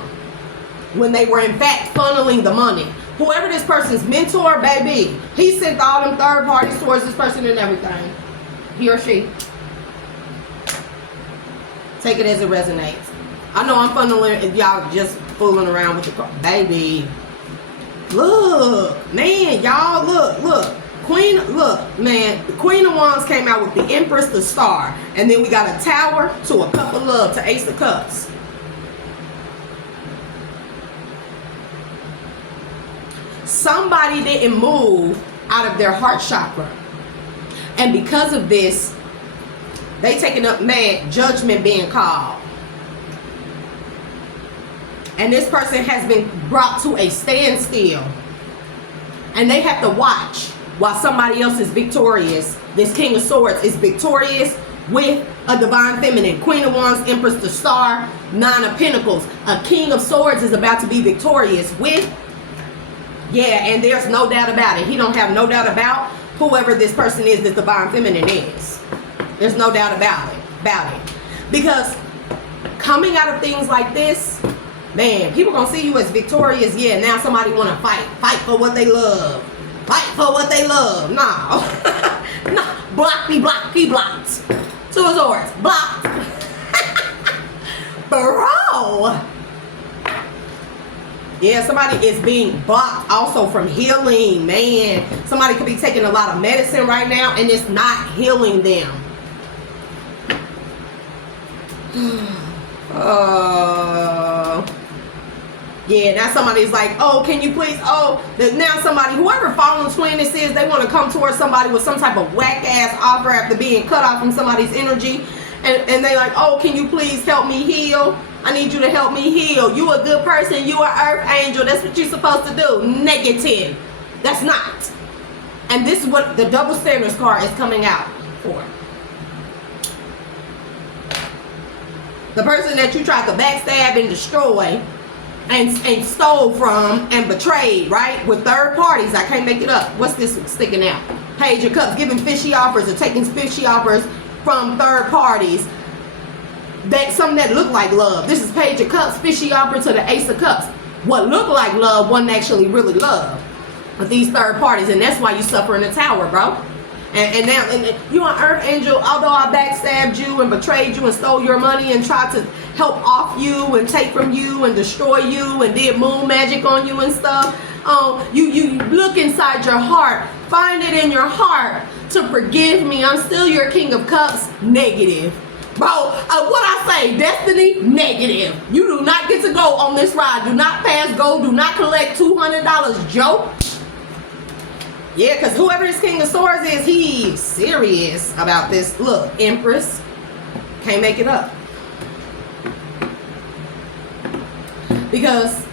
when they were in fact funneling the money. Whoever this person's mentor, baby, he sent all them third parties towards this person and everything. He or she. Take it as it resonates. I know I'm funneling, y'all just fooling around with the baby. Look, man, y'all, look. Queen, look, man, the Queen of Wands came out with the Empress, the Star. And then we got a Tower to a Cup of Love to Ace of Cups. Somebody didn't move out of their heart chakra. And because of this, they taking up mad judgment being called. And this person has been brought to a standstill. And they have to watch while somebody else is victorious. This King of Swords is victorious with a divine feminine. Queen of Wands, Empress, the Star, Nine of Pentacles. A King of Swords is about to be victorious with, yeah, and there's no doubt about it. He don't have no doubt about whoever this person is, this divine feminine is. There's no doubt about it. Because coming out of things like this, man, people gonna see you as victorious. Yeah, now somebody wanna fight for what they love. Fight for what they love. No. No. Blocked. Two of Swords. Blocked. Bro. Yeah, somebody is being blocked also from healing, man. Somebody could be taking a lot of medicine right now and it's not healing them. Yeah, now somebody's like, oh, can you please, now somebody, whoever fallen twin this is, they want to come towards somebody with some type of whack ass offer after being cut off from somebody's energy, and they like, oh, can you please help me heal? I need you to help me heal. You a good person, you are earth angel, that's what you're supposed to do. Negative. That's not. And this is what the double standards card is coming out for. The person that you tried to backstab and destroy and stole from and betrayed, right? With third parties. I can't make it up. What's this sticking out? Page of Cups, giving fishy offers or taking fishy offers from third parties. That's something that look like love. This is Page of Cups, fishy offer to the Ace of Cups. What looked like love wasn't actually really love with these third parties, and that's why you suffer in the tower, bro. And now you're an earth angel. Although I backstabbed you and betrayed you and stole your money and tried to help off you and take from you and destroy you and did moon magic on you and stuff. You look inside your heart, find it in your heart to forgive me. I'm still your King of Cups. Negative. Bro, what I say, destiny, negative. You do not get to go on this ride. Do not pass go. Do not collect $200, joke. Yeah, because whoever this King of Swords is, he's serious about this. Look, Empress. Can't make it up. Because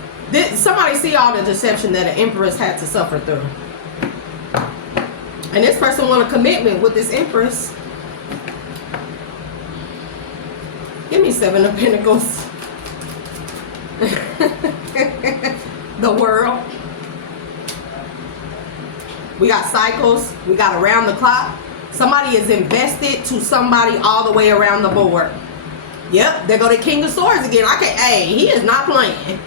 somebody see all the deception that an Empress had to suffer through. And this person want a commitment with this Empress. Give me Seven of Pentacles. The World. We got cycles. We got around the clock. Somebody is invested to somebody all the way around the board. Yep, there go the King of Swords again. Hey, he is not playing.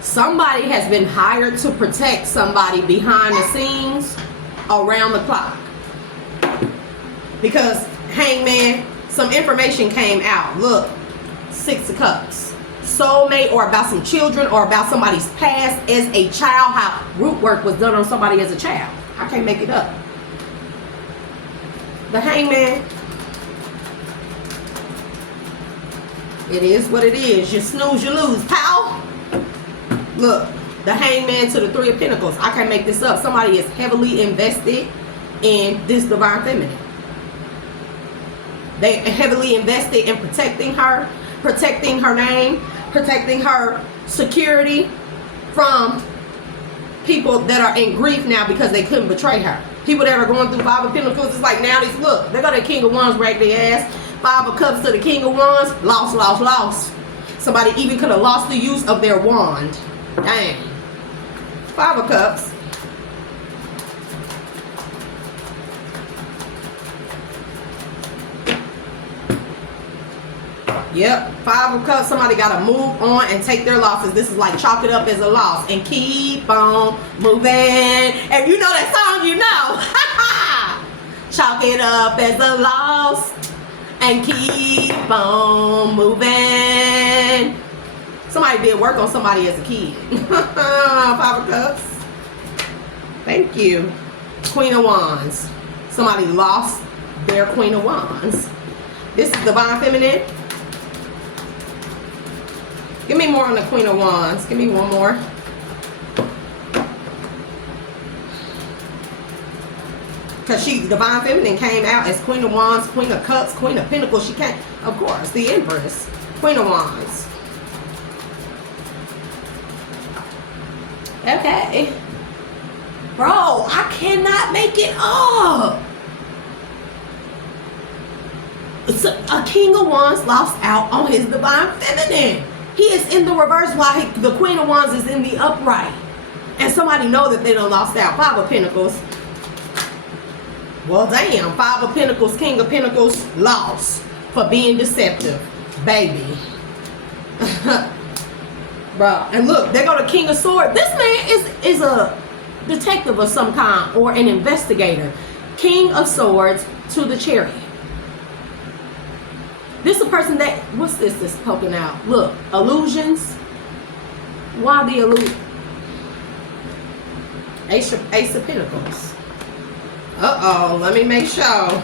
Somebody has been hired to protect somebody behind the scenes around the clock. Because, Hangman, some information came out. Look, Six of Cups. Soulmate, or about some children, or about somebody's past as a child, how root work was done on somebody as a child. I can't make it up. The Hangman. It is what it is. You snooze, you lose, pal. Look, the Hangman to the Three of Pentacles. I can't make this up. Somebody is heavily invested in this divine feminine. They heavily invested in protecting her name, protecting her security from people that are in grief now because they couldn't betray her. People that are going through Five of Pentacles, it's like now these, look, they got the King of Wands right their ass. Five of Cups to the King of Wands, lost. Somebody even could have lost the use of their wand. Dang. Five of Cups. Yep, Five of Cups. Somebody got to move on and take their losses. This is like chalk it up as a loss and keep on moving. If you know that song, you know. Chalk it up as a loss and keep on moving. Somebody did work on somebody as a kid. Five of Cups. Thank you. Queen of Wands. Somebody lost their Queen of Wands. This is Divine Feminine. Give me more on the Queen of Wands. Give me one more. Because she, Divine Feminine, came out as Queen of Wands, Queen of Cups, Queen of Pentacles. She came, of course, the Empress, Queen of Wands. Okay. Bro, I cannot make it up. So, a King of Wands lost out on his Divine Feminine. He is in the reverse while the Queen of Wands is in the upright. And somebody know that they done lost out. Five of Pentacles. Well, damn. Five of Pentacles, King of Pentacles, lost for being deceptive. Baby. Bro, and look, they go to King of Swords. This man is a detective of some kind or an investigator. King of Swords to the Chariot. This is a person that, what's this that's poking out? Look, illusions. Why the illusion? Ace of Pentacles. Uh-oh, let me make sure.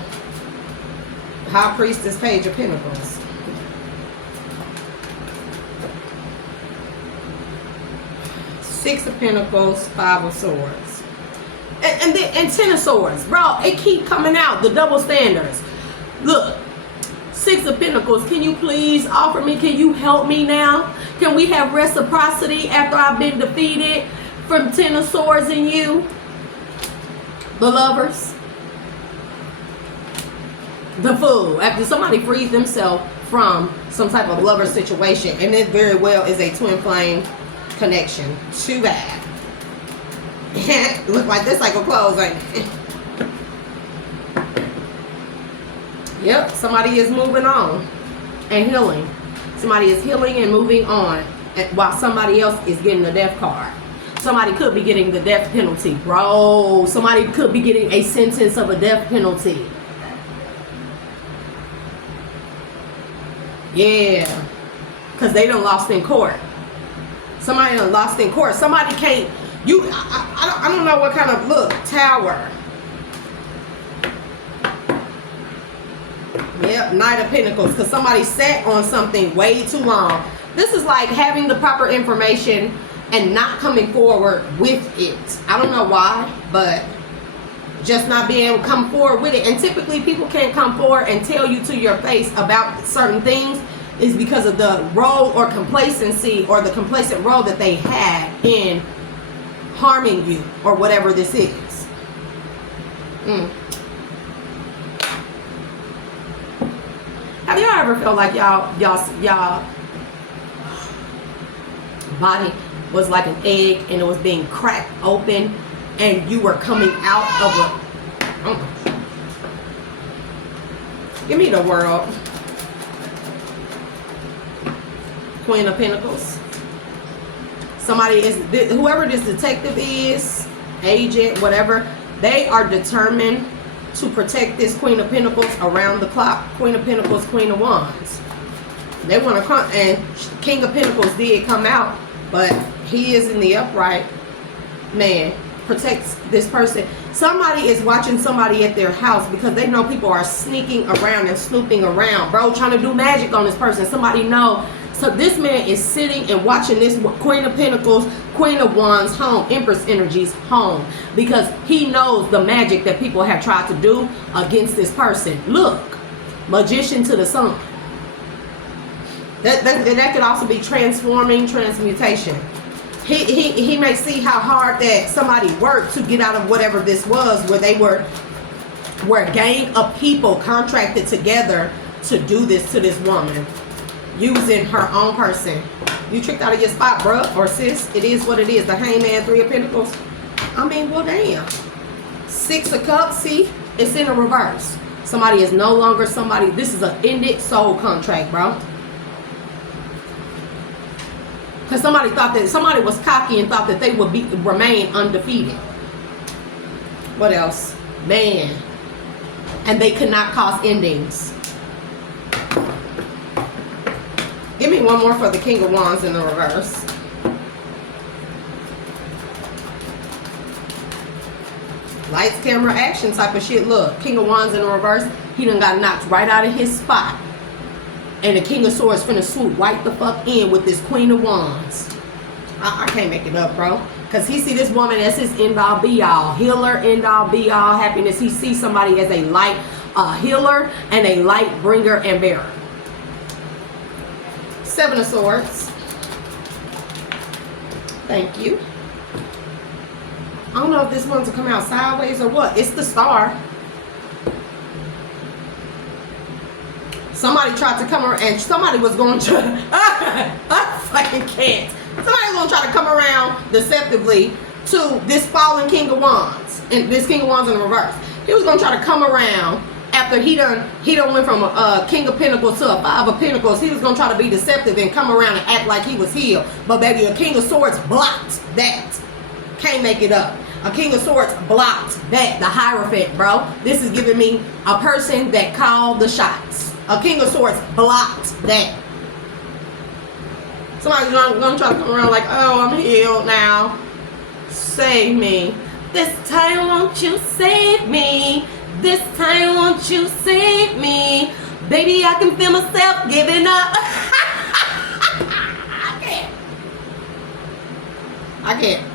High Priestess, Page of Pentacles. Six of Pentacles, Five of Swords. And Ten of Swords. Bro, it keep coming out. The double standards. Look. Six of Pentacles. Can you please offer me? Can you help me now? Can we have reciprocity after I've been defeated from Ten of Swords and you? The Lovers. The Fool. After somebody frees themselves from some type of lover situation. And it very well is a twin flame connection. Too bad. Look like this cycle close, ain't it? Yep, somebody is moving on and healing. Somebody is healing and moving on while somebody else is getting the death card. Somebody could be getting the death penalty. Bro, somebody could be getting a sentence of a death penalty. Yeah, because they done lost in court. Somebody done lost in court. Somebody can't, I don't know what kind of, look, Tower. Yep, Knight of Pentacles, because somebody sat on something way too long. This is like having the proper information and not coming forward with it. I don't know why, but just not being able to come forward with it. And typically people can't come forward and tell you to your face about certain things is because of the role or complacency or the complacent role that they had in harming you or whatever this is. Have y'all ever felt like y'all body was like an egg and it was being cracked open and you were coming out of a... Give me the World. Queen of Pentacles. Somebody is, whoever this detective is, agent, whatever, they are determined to protect this Queen of Pentacles around the clock. Queen of Pentacles, Queen of Wands. They want to come, and King of Pentacles did come out, but he is in the upright. Man, protects this person. Somebody is watching somebody at their house because they know people are sneaking around and snooping around. Bro, trying to do magic on this person. Somebody know. So this man is sitting and watching this Queen of Pentacles, Queen of Wands home, Empress energies home, because he knows the magic that people have tried to do against this person. Look, Magician to the Sun. That could also be transforming, transmutation. He may see how hard that somebody worked to get out of whatever this was, where they were a gang of people contracted together to do this to this woman. Using her own person. You tricked out of your spot, bruh or sis. It is what it is. The Hangman, Three of Pentacles. I mean, well, damn. Six of Cups, see? It's in a reverse. Somebody is no longer somebody. This is an ended soul contract, bro. Because somebody thought that, somebody was cocky and thought that they would remain undefeated. What else? Man. And they could not cause endings. Give me one more for the King of Wands in the reverse. Lights, camera, action type of shit. Look, King of Wands in the reverse. He done got knocked right out of his spot. And the King of Swords finna swoop right the fuck in with this Queen of Wands. I can't make it up, bro. Because he see this woman as his end-all be-all. Healer, end-all be-all, happiness. He sees somebody as a light healer and a light bringer and bearer. Seven of Swords. Thank you. I don't know if this one's to come out sideways or what. It's the Star. Somebody tried to come around and somebody was going to I fucking can't. Somebody's going to try to come around deceptively to this fallen King of Wands. And this King of Wands in the reverse. He was going to try to come around after he done went from a King of Pentacles to a Five of Pentacles. He was going to try to be deceptive and come around and act like he was healed. But baby, a King of Swords blocked that. Can't make it up. A King of Swords blocked that. The Hierophant, bro. This is giving me a person that called the shots. A King of Swords blocked that. Somebody's gonna try to come around like, oh, I'm healed now. Save me. This time won't you save me? This time won't you save me? Baby, I can feel myself giving up. I can't.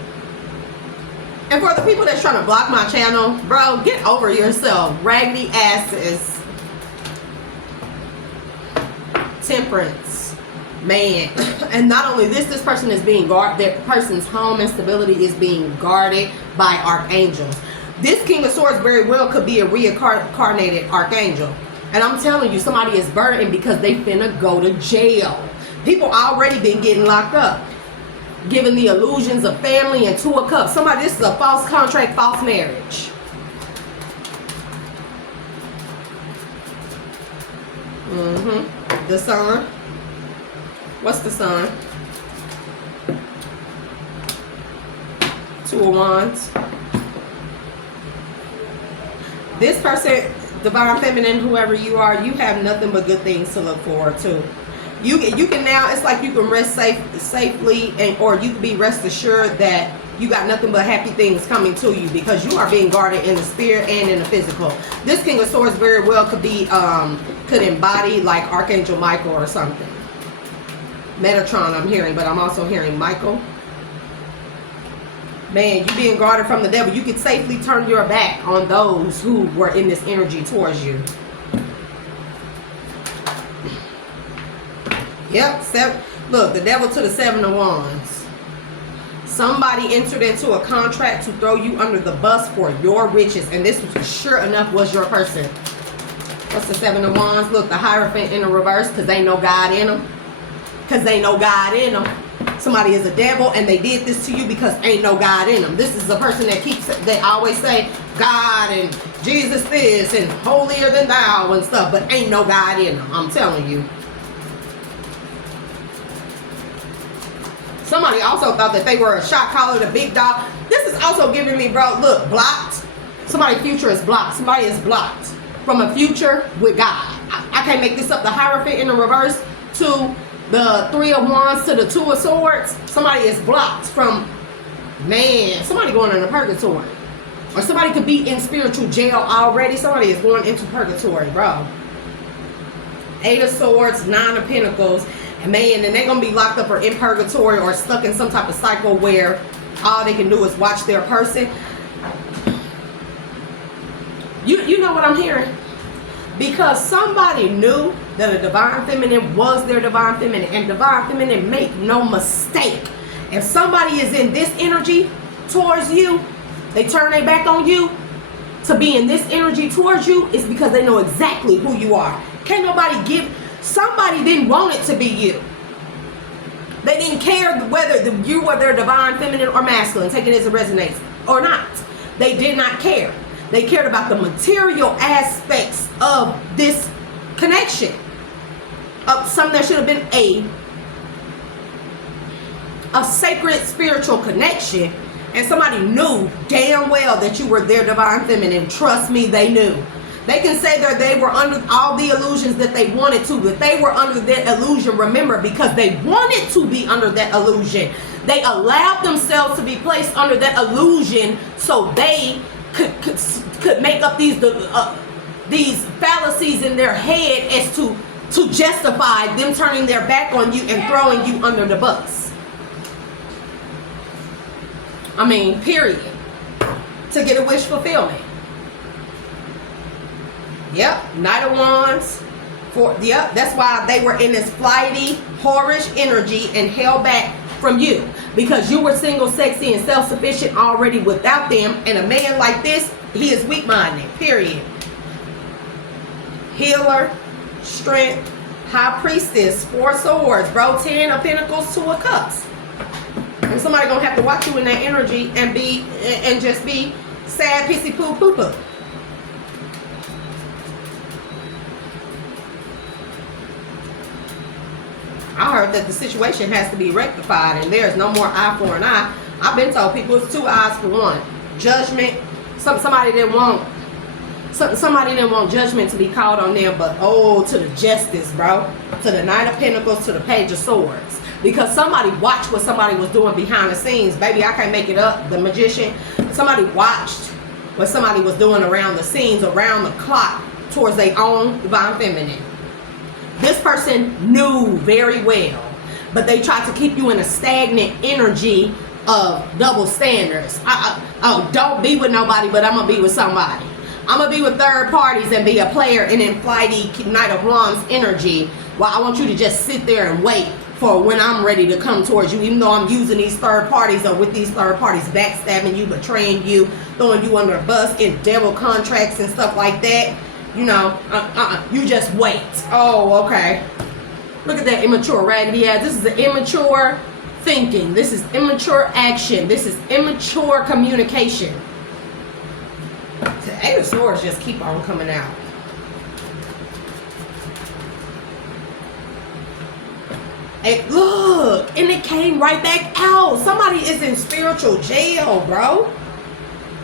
And for the people that's trying to block my channel, bro, get over yourself. Raggedy asses. Temperance. Man. And not only this person is being guarded. That person's home and stability is being guarded by archangels. This King of Swords very well could be a reincarnated archangel. And I'm telling you, somebody is burdened because they finna go to jail. People already been getting locked up. Given the illusions of family and Two of Cups. Somebody, this is a false contract, false marriage. The Sun. What's the Sun? Two of Wands. This person, Divine Feminine, whoever you are, you have nothing but good things to look forward to. You can now, it's like you can rest safely, or you can be rest assured that you got nothing but happy things coming to you because you are being guarded in the spirit and in the physical. This King of Swords very well could be, could embody like Archangel Michael or something. Metatron I'm hearing, but I'm also hearing Michael. Man, you being guarded from the devil. You could safely turn your back on those who were in this energy towards you. Yep, look, the devil to the Seven of Wands. Somebody entered into a contract to throw you under the bus for your riches. And this, sure enough, was your person. What's the Seven of Wands? Look, the Hierophant in the reverse because they know God in them. Because they know God in them. Somebody is a devil and they did this to you because ain't no God in them. This is a person that they always say God and Jesus this and holier than thou and stuff. But ain't no God in them. I'm telling you. Somebody also thought that they were a shot caller, the big dog. This is also giving me, bro, look, blocked. Somebody's future is blocked. Somebody is blocked from a future with God. I can't make this up. The Hierophant in the reverse to the Three of Wands to the Two of Swords. Somebody is blocked from, man, somebody going into purgatory. Or somebody could be in spiritual jail already. Somebody is going into purgatory, bro. Eight of Swords, Nine of Pentacles. Man, and they're going to be locked up or in purgatory or stuck in some type of cycle where all they can do is watch their person. You know what I'm hearing? Because somebody knew that a Divine Feminine was their Divine Feminine. And Divine Feminine, make no mistake. If somebody is in this energy towards you, they turn their back on you to be in this energy towards you, it's because they know exactly who you are. Can't nobody give... Somebody didn't want it to be you. They didn't care whether you were their Divine Feminine or masculine, take it as it resonates, or not. They did not care. They cared about the material aspects of this connection. Of something that should have been a sacred spiritual connection. And somebody knew damn well that you were their Divine Feminine. Trust me, they knew. They can say that they were under all the illusions that they wanted to, but they were under that illusion, remember, because they wanted to be under that illusion. They allowed themselves to be placed under that illusion so they could make up these fallacies in their head as to justify them turning their back on you and throwing you under the bus. Period. To get a wish fulfillment. Yep, Knight of Wands. Yep, that's why they were in this flighty, whorish energy and held back from you. Because you were single, sexy, and self-sufficient already without them. And a man like this, he is weak-minded. Period. Healer, strength, High Priestess, 4 swords, bro. 10 of Pentacles, 2 of Cups. And somebody gonna have to watch you in that energy and just be sad, pissy, poo, poo, poo. I heard that the situation has to be rectified and there's no more eye for an eye. I've been told people it's 2 eyes for 1. Judgment. Somebody didn't want judgment to be called on them, but to the justice, bro. To the Knight of Pentacles, to the Page of Swords. Because somebody watched what somebody was doing behind the scenes. Baby, I can't make it up. The Magician. Somebody watched what somebody was doing around the scenes, around the clock, towards their own divine feminine. This person knew very well, but they tried to keep you in a stagnant energy of double standards. Don't be with nobody, but I'm going to be with somebody. I'm going to be with third parties and be a player and in flighty Knight of Wands energy, while I want you to just sit there and wait for when I'm ready to come towards you, even though I'm using these third parties or with these third parties backstabbing you, betraying you, throwing you under a bus, in devil contracts and stuff like that. You know, you just wait. Oh, okay. Look at that immature raggedy ass. This is the immature thinking. This is immature action. This is immature communication. The 8 of Swords just keep on coming out. And look, and it came right back out. Somebody is in spiritual jail, bro.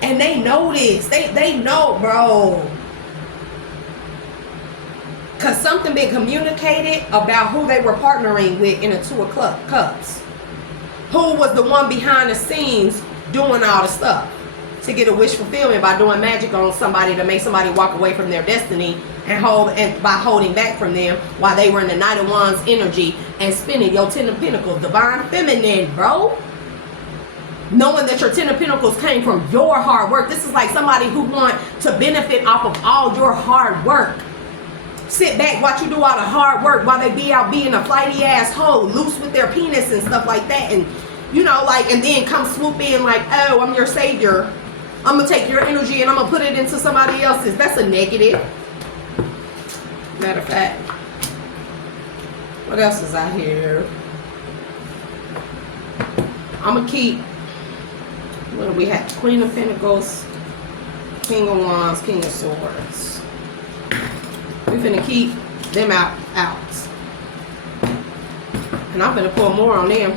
And they know this. They know, bro. Because something been communicated about who they were partnering with in a 2 of Cups. Who was the one behind the scenes doing all the stuff to get a wish fulfillment by doing magic on somebody to make somebody walk away from their destiny and by holding back from them while they were in the Knight of Wands energy and spinning your 10 of Pentacles, divine feminine, bro. Knowing that your 10 of Pentacles came from your hard work. This is like somebody who want to benefit off of all your hard work. Sit back, watch you do all the hard work while they be out being a flighty ass hoe, loose with their penis and stuff like that. And, you know, like, and then come swoop in like, oh, I'm your savior. I'm going to take your energy and I'm going to put it into somebody else's. That's a negative. Matter of fact. What else is out here? I'm going to keep, what do we have? Queen of Pentacles, King of Wands, King of Swords. We're finna keep them out. And I'm finna pull more on them.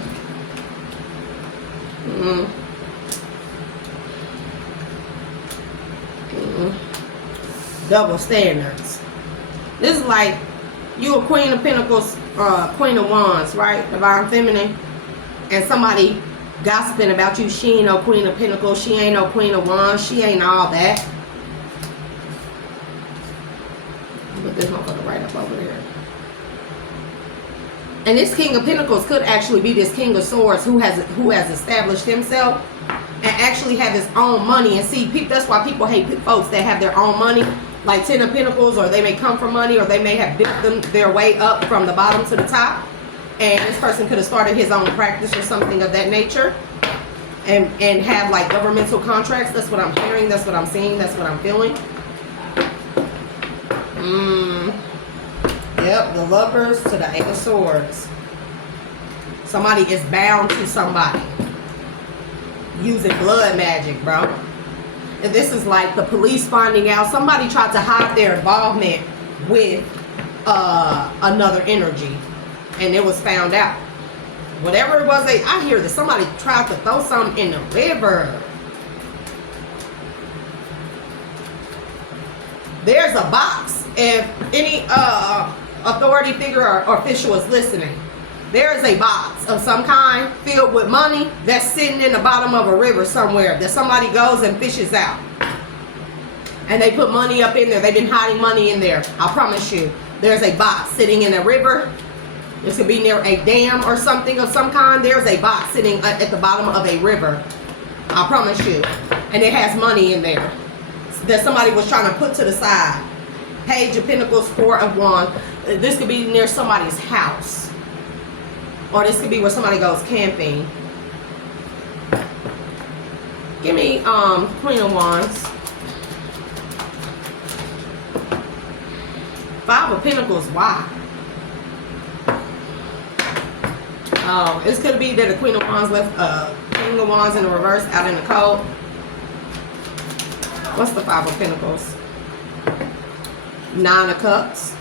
Double standards. This is like you a Queen of Pentacles, Queen of Wands, right? Divine feminine. And somebody gossiping about you. She ain't no Queen of Pentacles. She ain't no Queen of Wands. She ain't all that. Put this motherfucker right up over there. And this King of Pentacles could actually be this King of Swords who has established himself and actually have his own money. And see, that's why people hate folks that have their own money, like 10 of Pentacles, or they may come from money, or they may have built their way up from the bottom to the top. And this person could have started his own practice or something of that nature, and have like governmental contracts. That's what I'm hearing. That's what I'm seeing. That's what I'm feeling. Yep, the Lovers to the 8 of Swords. Somebody is bound to somebody using blood magic, bro. And this is like the police finding out somebody tried to hide their involvement with another energy, and it was found out. Whatever it was, I hear that somebody tried to throw something in the river. There's a box. If any authority figure or official is listening, there is a box of some kind filled with money that's sitting in the bottom of a river somewhere that somebody goes and fishes out. And they put money up in there. They've been hiding money in there. I promise you. There's a box sitting in a river. This could be near a dam or something of some kind. There's a box sitting at the bottom of a river I promise you. And it has money in there that somebody was trying to put to the side. Page of Pentacles, Four of Wands. This could be near somebody's house. Or this could be where somebody goes camping. Give me Queen of Wands. Five of Pentacles. Why? Oh, this could be that the Queen of Wands left King of Wands in the reverse out in the cold. What's the Five of Pentacles? Nine of Cups.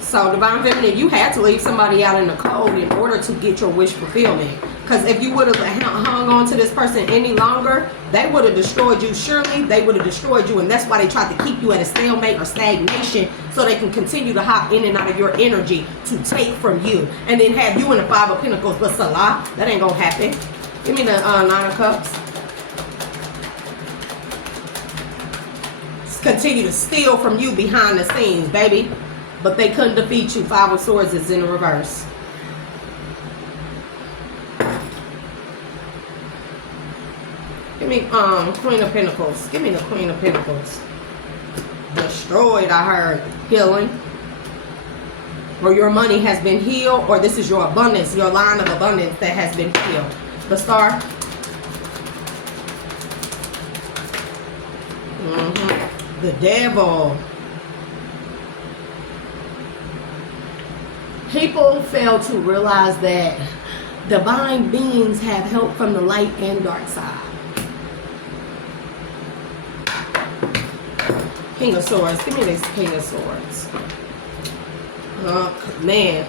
So, Divine Feminine, you had to leave somebody out in the cold in order to get your wish fulfillment. Because if you would have hung on to this person any longer, they would have destroyed you. Surely, they would have destroyed you. And that's why they tried to keep you at a stalemate or stagnation, so they can continue to hop in and out of your energy to take from you. And then have you in the Five of Pentacles. But Salah, that ain't going to happen. Give me the Nine of Cups. Continue to steal from you behind the scenes, baby. But they couldn't defeat you. Five of Swords is in the reverse. Give me Queen of Pentacles. Give me the Queen of Pentacles. Destroyed, I heard. Healing. Or your money has been healed. Or this is your abundance. Your line of abundance that has been healed. The Star. The Devil. People fail to realize that divine beings have help from the light and dark side. King of Swords. Give me this King of Swords. Man.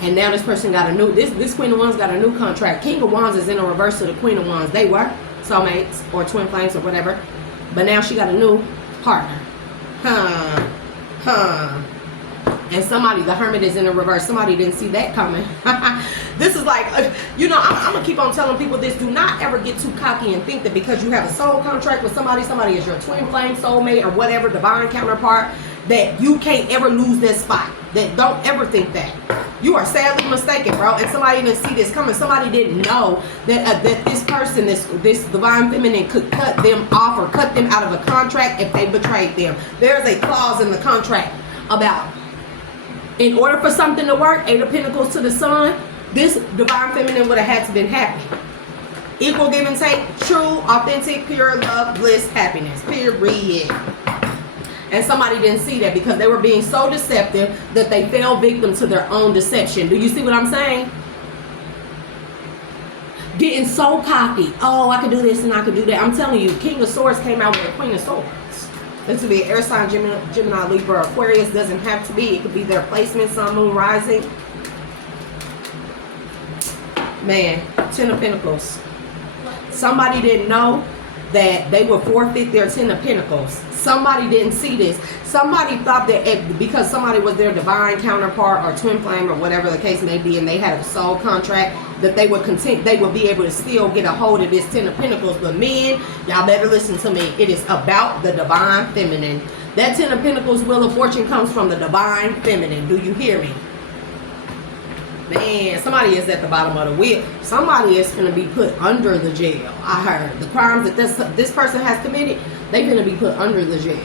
And now this person got a new, this Queen of Wands got a new contract. King of Wands is in the reverse of the Queen of Wands. They were soulmates or twin flames or whatever. But now she got a new partner. And somebody, the Hermit, is in the reverse. Somebody didn't see that coming. This is like, you know, I'm going to keep on telling people this. Do not ever get too cocky and think that because you have a soul contract with somebody is your twin flame, soulmate, or whatever, divine counterpart, that you can't ever lose this spot. That don't ever think that. You are sadly mistaken, bro. And somebody didn't see this coming. Somebody didn't know that that this person, this divine feminine, could cut them off or cut them out of a contract if they betrayed them. There's a clause in the contract about, in order for something to work, Eight of Pentacles to the Sun, this divine feminine would have had to been happy. Equal give and take, true, authentic, pure love, bliss, happiness. Period. And somebody didn't see that because they were being so deceptive that they fell victim to their own deception. Do you see what I'm saying? Getting so cocky. Oh, I can do this and I can do that. I'm telling you, King of Swords came out with a Queen of Swords. This could be an air sign, Gemini, Libra, Aquarius. Doesn't have to be. It could be their placement, Sun, Moon, Rising. Man, Ten of Pentacles. Somebody didn't know that they would forfeit their Ten of Pentacles. Somebody didn't see this. Somebody thought that because somebody was their divine counterpart or twin flame or whatever the case may be, and they had a soul contract, that they would be able to still get a hold of this Ten of Pentacles. But men, y'all better listen to me. It is about the divine feminine. That Ten of Pentacles, Wheel of Fortune, comes from the divine feminine. Do you hear me? Man, somebody is at the bottom of the wheel. Somebody is going to be put under the jail. I heard the crimes that this person has committed, they're going to be put under the jail.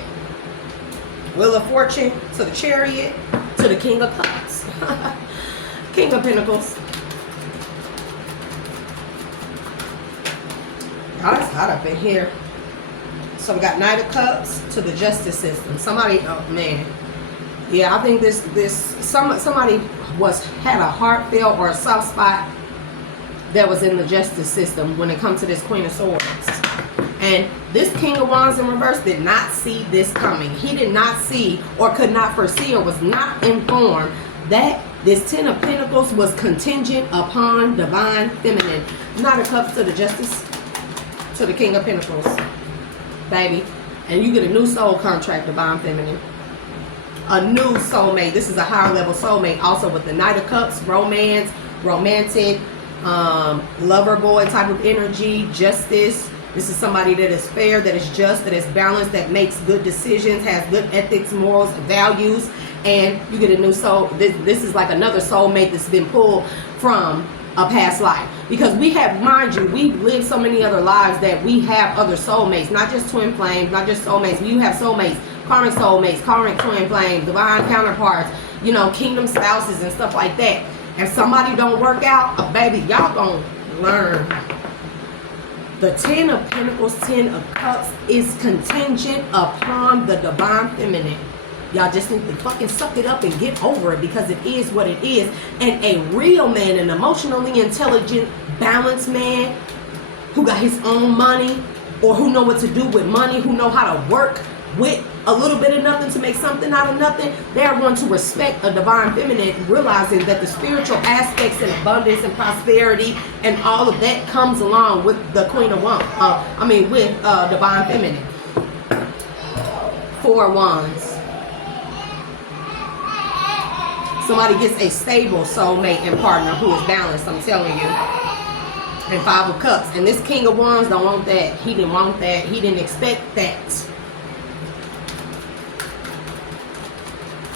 Wheel of Fortune to the Chariot to the King of Cups. King of Pentacles. Oh, it's hot up in here. So we got Knight of Cups to the justice system. Somebody, oh man. Yeah, I think somebody had a heartfelt or a soft spot that was in the justice system when it comes to this Queen of Swords. And this King of Wands in reverse did not see this coming. He did not see or could not foresee or was not informed that this Ten of Pentacles was contingent upon divine feminine. Knight of Cups to the justice, to the King of Pentacles, baby. And you get a new soul contract, divine feminine. A new soulmate. This is a higher level soulmate. Also with the Knight of Cups, romance, romantic, lover boy type of energy, justice. This is somebody that is fair, that is just, that is balanced, that makes good decisions, has good ethics, morals, values. And you get a new soul. This is like another soulmate that's been pulled from a past life. Because we have, mind you, we've lived so many other lives that we have other soulmates, not just twin flames, not just soulmates. You have soulmates, karmic soulmates, karmic twin flames, divine counterparts, you know, kingdom spouses and stuff like that. If somebody don't work out, baby, y'all gonna learn. The 10 of Pentacles, 10 of Cups is contingent upon the divine feminine. Y'all just need to fucking suck it up and get over it, because it is what it is. And a real man, an emotionally intelligent, balanced man who got his own money, or who know what to do with money, who know how to work with a little bit of nothing to make something out of nothing, they are going to respect a divine feminine, realizing that the spiritual aspects and abundance and prosperity and all of that comes along with the Queen of Wands. With divine feminine. 4 of Wands. Somebody gets a stable soulmate and partner who is balanced, I'm telling you. And 5 of Cups. And this King of Wands don't want that. He didn't want that. He didn't expect that.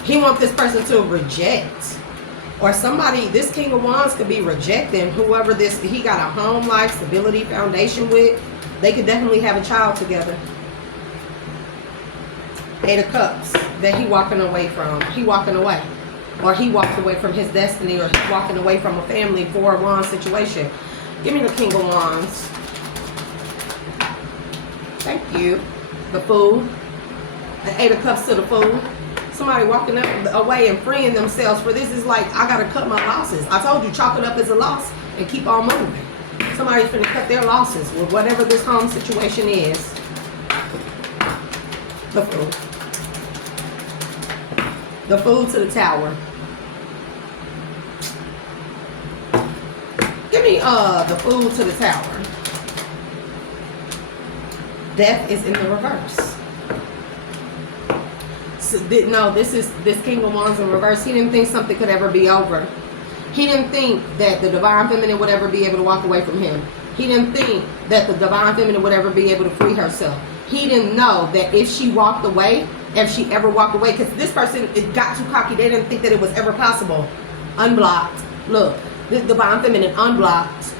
He wants this person to reject. Or somebody, this King of Wands could be rejecting whoever he got a home life, stability, foundation with. They could definitely have a child together. 8 of Cups that he walking away from. He walking away. Or he walked away from his destiny, or he's walking away from a family 4 of Wands situation. Give me the King of Wands. Thank you. The Fool. The 8 of Cups to the Fool. Somebody walking away and freeing themselves for this is like, I gotta cut my losses. I told you, chalk it up as a loss and keep on moving. Somebody's finna cut their losses with whatever this home situation is. The Fool. The Fool to the Tower. Give me the Fool to the Tower. Death is in the reverse. So, no, this King of Wands in reverse. He didn't think something could ever be over. He didn't think that the divine feminine would ever be able to walk away from him. He didn't think that the divine feminine would ever be able to free herself. He didn't know that if she walked away, if she ever walked away, because this person, it got too cocky. They didn't think that it was ever possible. Unblocked. Look, this divine feminine unblocked.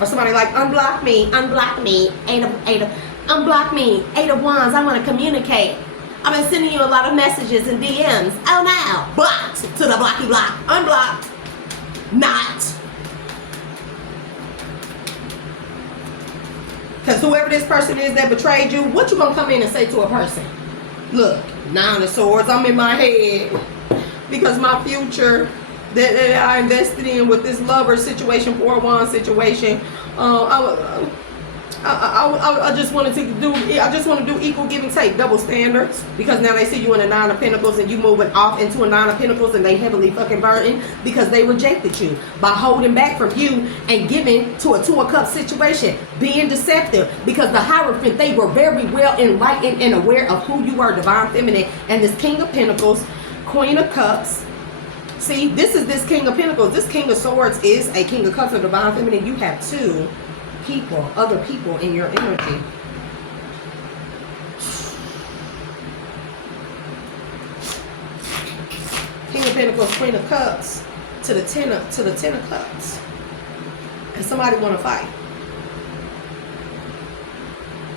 Or somebody like, unblock me, 8 of, unblock me, 8 of Wands, I want to communicate. I've been sending you a lot of messages and DMs. Oh no, blocked to the blocky block, unblocked, not. Because whoever this person is that betrayed you, what you gonna come in and say to a person? Look, 9 of Swords, I'm in my head because my future that I invested in with this lover situation, 4 of Wands situation, I just wanted to do. I just want to do equal give and take, double standards. Because now they see you in a 9 of Pentacles and you moving off into a 9 of Pentacles, and they heavily fucking burdened because they rejected you by holding back from you and giving to a 2 of Cups situation, being deceptive. Because the Hierophant, they were very well enlightened and aware of who you were, divine feminine, and this King of Pentacles, Queen of Cups. See, this is this King of Pentacles. This King of Swords is a King of Cups or divine feminine. You have 2 people, other people in your energy. King of Pentacles, Queen of Cups to the 10 of Cups. And somebody want to fight.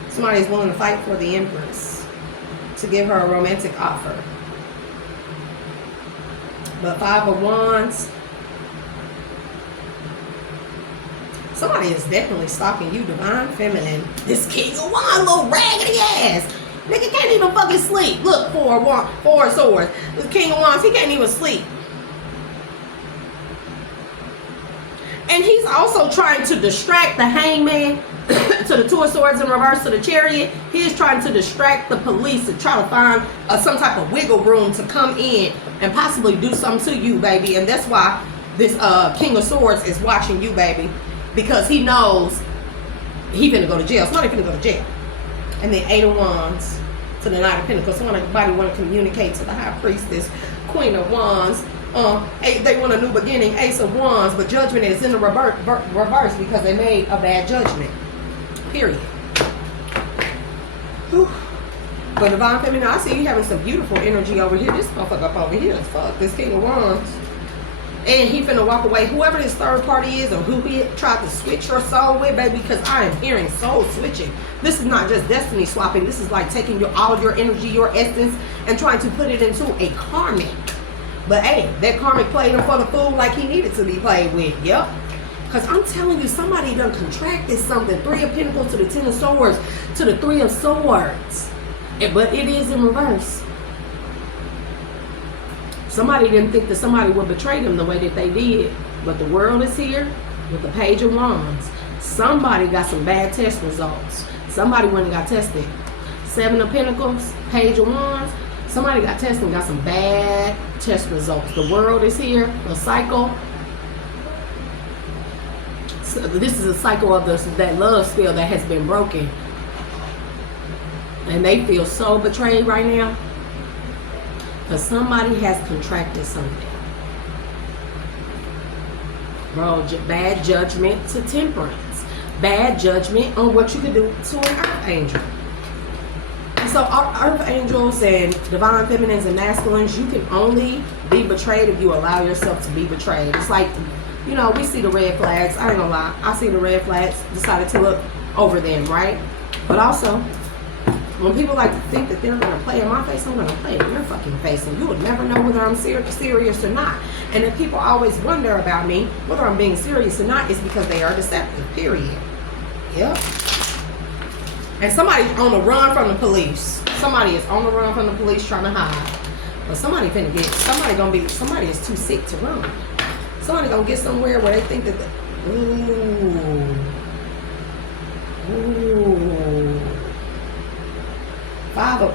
Somebody's willing to fight for the Empress to give her a romantic offer. But 5 of Wands. Somebody is definitely stalking you, divine feminine. This King of Wands, little raggedy ass. Nigga can't even fucking sleep. Look, 4 of Swords. This King of Wands, he can't even sleep. And he's also trying to distract the Hangman to the 2 of Swords in reverse to the Chariot. He is trying to distract the police to try to find some type of wiggle room to come in and possibly do something to you, baby. And that's why this King of Swords is watching you, baby. Because he knows he finna go to jail. Somebody finna go to jail. And then 8 of Wands to the 9 of Pentacles. Somebody want to communicate to the High Priestess, Queen of Wands. They want a new beginning, Ace of Wands, but judgment is in the reverse because they made a bad judgment. Period. Whew. But divine feminine, I see you having some beautiful energy over here. This motherfucker up over here is fuck. This King of Wands. and he finna walk away. Whoever this third party is, or who he tried to switch your soul with, baby, because I am hearing soul switching. This is not just destiny swapping. This is like taking all your energy, your essence, and trying to put it into a karmic. But hey, that karmic played him for the fool like he needed to be played with. Yep. Because I'm telling you, somebody done contracted something. 3 of Pentacles to the 10 of Swords to the 3 of Swords. But it is in reverse. Somebody didn't think that somebody would betray them the way that they did. But the world is here with the Page of Wands. Somebody got some bad test results. Somebody went and got tested. 7 of Pentacles, Page of Wands. Somebody got tested and got some bad test results. The world is here, the cycle. So this is a cycle of that love spell that has been broken. And they feel so betrayed right now. Because somebody has contracted something. Bro, bad judgment to temperance. Bad judgment on what you can do to an earth angel. And so earth angels and divine feminines and masculines, you can only be betrayed if you allow yourself to be betrayed. It's like, you know, we see the red flags. I ain't gonna lie. I see the red flags, decided to look over them, right? But also, when people like to think that they're gonna play in my face, I'm gonna play in your fucking face, and you would never know whether I'm serious or not. And if people always wonder about me, whether I'm being serious or not, it's because they are deceptive, period. Yep. And somebody's on the run from the police. Somebody is on the run from the police trying to hide. But somebody is too sick to run. Somebody gonna get somewhere where they think that ooh.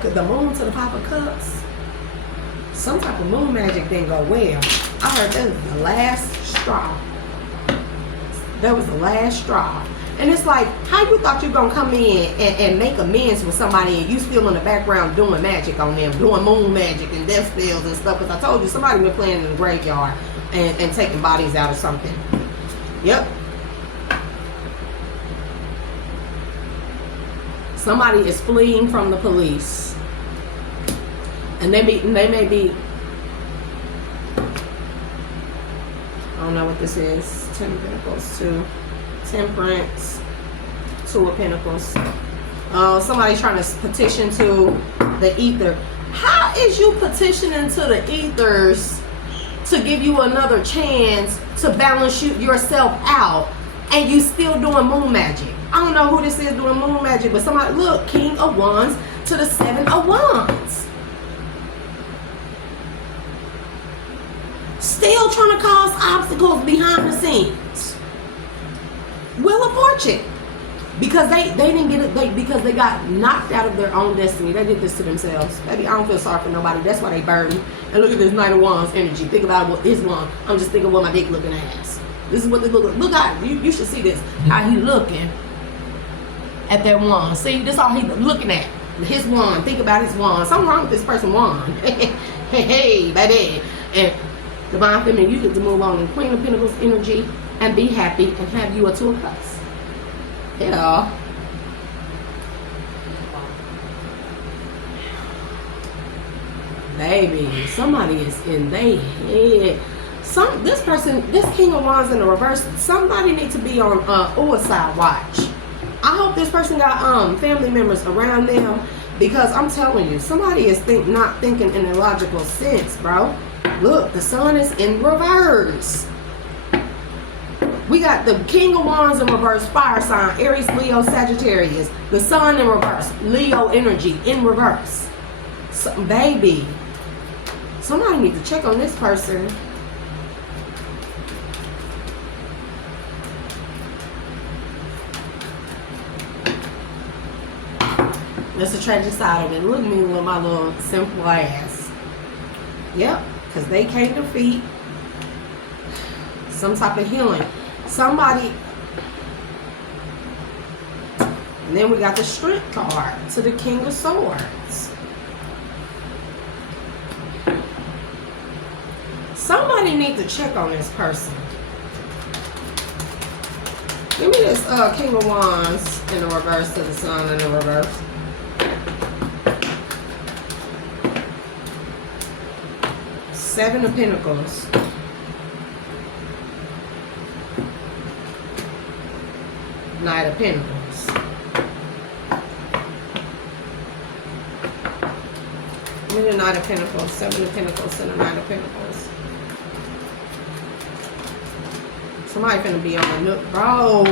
The moon to the 5 of Cups. Some type of moon magic didn't go well. I heard that was the last straw. That was the last straw. And it's like, how you thought you were gonna come in and make amends with somebody, and you still in the background doing magic on them, doing moon magic and death spells and stuff? Because I told you, somebody been playing in the graveyard and taking bodies out or something. Yep. Somebody is fleeing from the police. And they may be, I don't know what this is. 10 of Pentacles, 2. Temperance, 2 of Pentacles. Somebody trying to petition to the ether. How is you petitioning to the ethers to give you another chance to balance yourself out, and you still doing moon magic? I don't know who this is doing moon magic, but somebody, look, King of Wands to the 7 of Wands. Still trying to cause obstacles behind the scenes. Wheel of Fortune. Because they didn't get it, because they got knocked out of their own destiny. They did this to themselves. Baby, I don't feel sorry for nobody. That's why they burden. And look at this Knight of Wands energy. Think about what his wand. I'm just thinking what my dick looking ass. This is what they look like. Look how you should see this. How he looking at that wand. See, this all he looking at. His wand. Think about his wand. Something wrong with this person's wand. Hey, baby. And Divine Feminine, you get to move on in Queen of Pentacles energy and be happy and have you a 2 of Cups. Yeah. Baby, somebody is in their head. This King of Wands in the reverse, somebody needs to be on suicide watch. I hope this person got family members around them, because I'm telling you, somebody is not thinking in a logical sense, bro. Look, the sun is in reverse. We got the King of Wands in reverse, fire sign, Aries, Leo, Sagittarius. The sun in reverse, Leo energy in reverse. So, baby, somebody needs to check on this person. That's the tragic side of it. Look at me with my little simple ass. Yep, because they can't defeat some type of healing. Somebody. And then we got the Strength card to the King of Swords. Somebody needs to check on this person. Give me this King of Wands in the reverse to the Sun in the reverse. Seven of Pentacles. Knight of Pentacles. Give me the Knight of Pentacles, Seven of Pentacles, and the Knight of Pentacles. Somebody finna be on the nook, bro.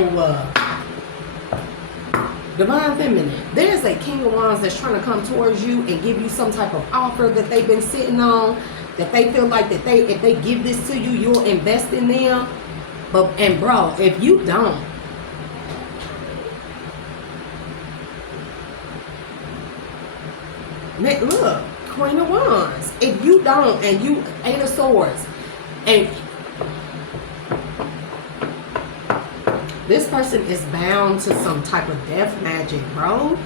Divine Feminine. There's a King of Wands that's trying to come towards you and give you some type of offer that they've been sitting on, that they feel like that if they give this to you, you'll invest in them. And bro, if you don't, look, Queen of Wands. If you don't, and you Eight of Swords, and this person is bound to some type of death magic, bro.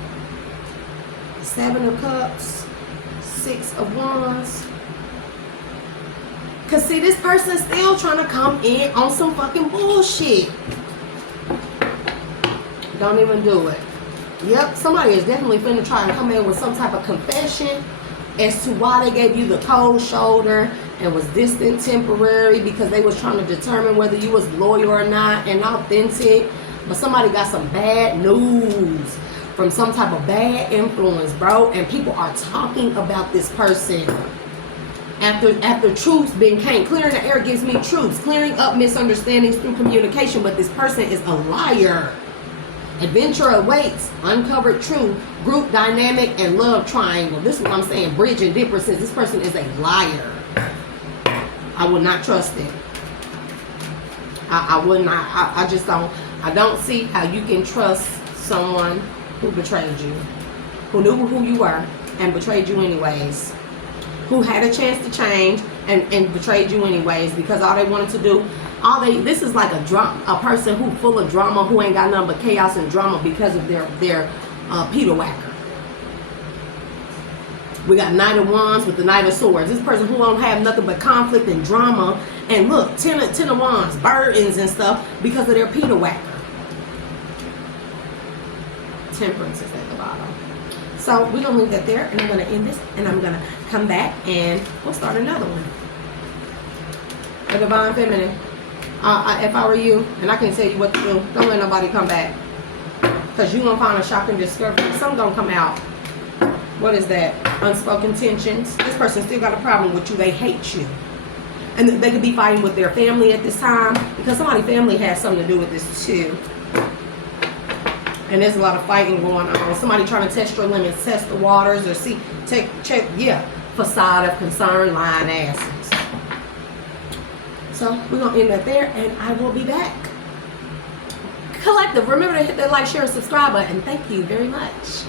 Seven of Cups, Six of Wands. Because, see, this person's still trying to come in on some fucking bullshit. Don't even do it. Yep, somebody is definitely finna try and come in with some type of confession as to why they gave you the cold shoulder and was distant temporary, because they was trying to determine whether you was loyal or not and authentic. But somebody got some bad news from some type of bad influence, bro, and people are talking about this person. After truths been came, clearing the air gives me truths, clearing up misunderstandings through communication, but this person is a liar. Adventure awaits, uncovered truth, group dynamic, and love triangle. This is what I'm saying, bridge and differences. This person is a liar. I would not trust it. I would not. I just don't. I don't see how you can trust someone who betrayed you, who knew who you were and betrayed you anyways, who had a chance to change and betrayed you anyways, because all they wanted to do, this is like a person who full of drama, who ain't got nothing but chaos and drama because of their Peter Whacker. We got Knight of Wands with the Knight of Swords. This person who don't have nothing but conflict and drama, and look, Ten of Wands, burdens and stuff because of their Peter Whacker. Temperance is at the bottom. So we're going to leave that there, and I'm going to end this, and I'm going to come back, and we'll start another one. The Divine Feminine. If I were you, and I can tell you what to do, don't let nobody come back. Because you're going to find a shocking discovery. Something going to come out. What is that? Unspoken tensions. This person still got a problem with you. They hate you. And they could be fighting with their family at this time, because somebody's family has something to do with this too. And there's a lot of fighting going on. Somebody trying to test your limits, test the waters, or check, facade of concern, lying asses. So we're going to end that there, and I will be back. Collective, remember to hit that like, share, and subscribe button. Thank you very much.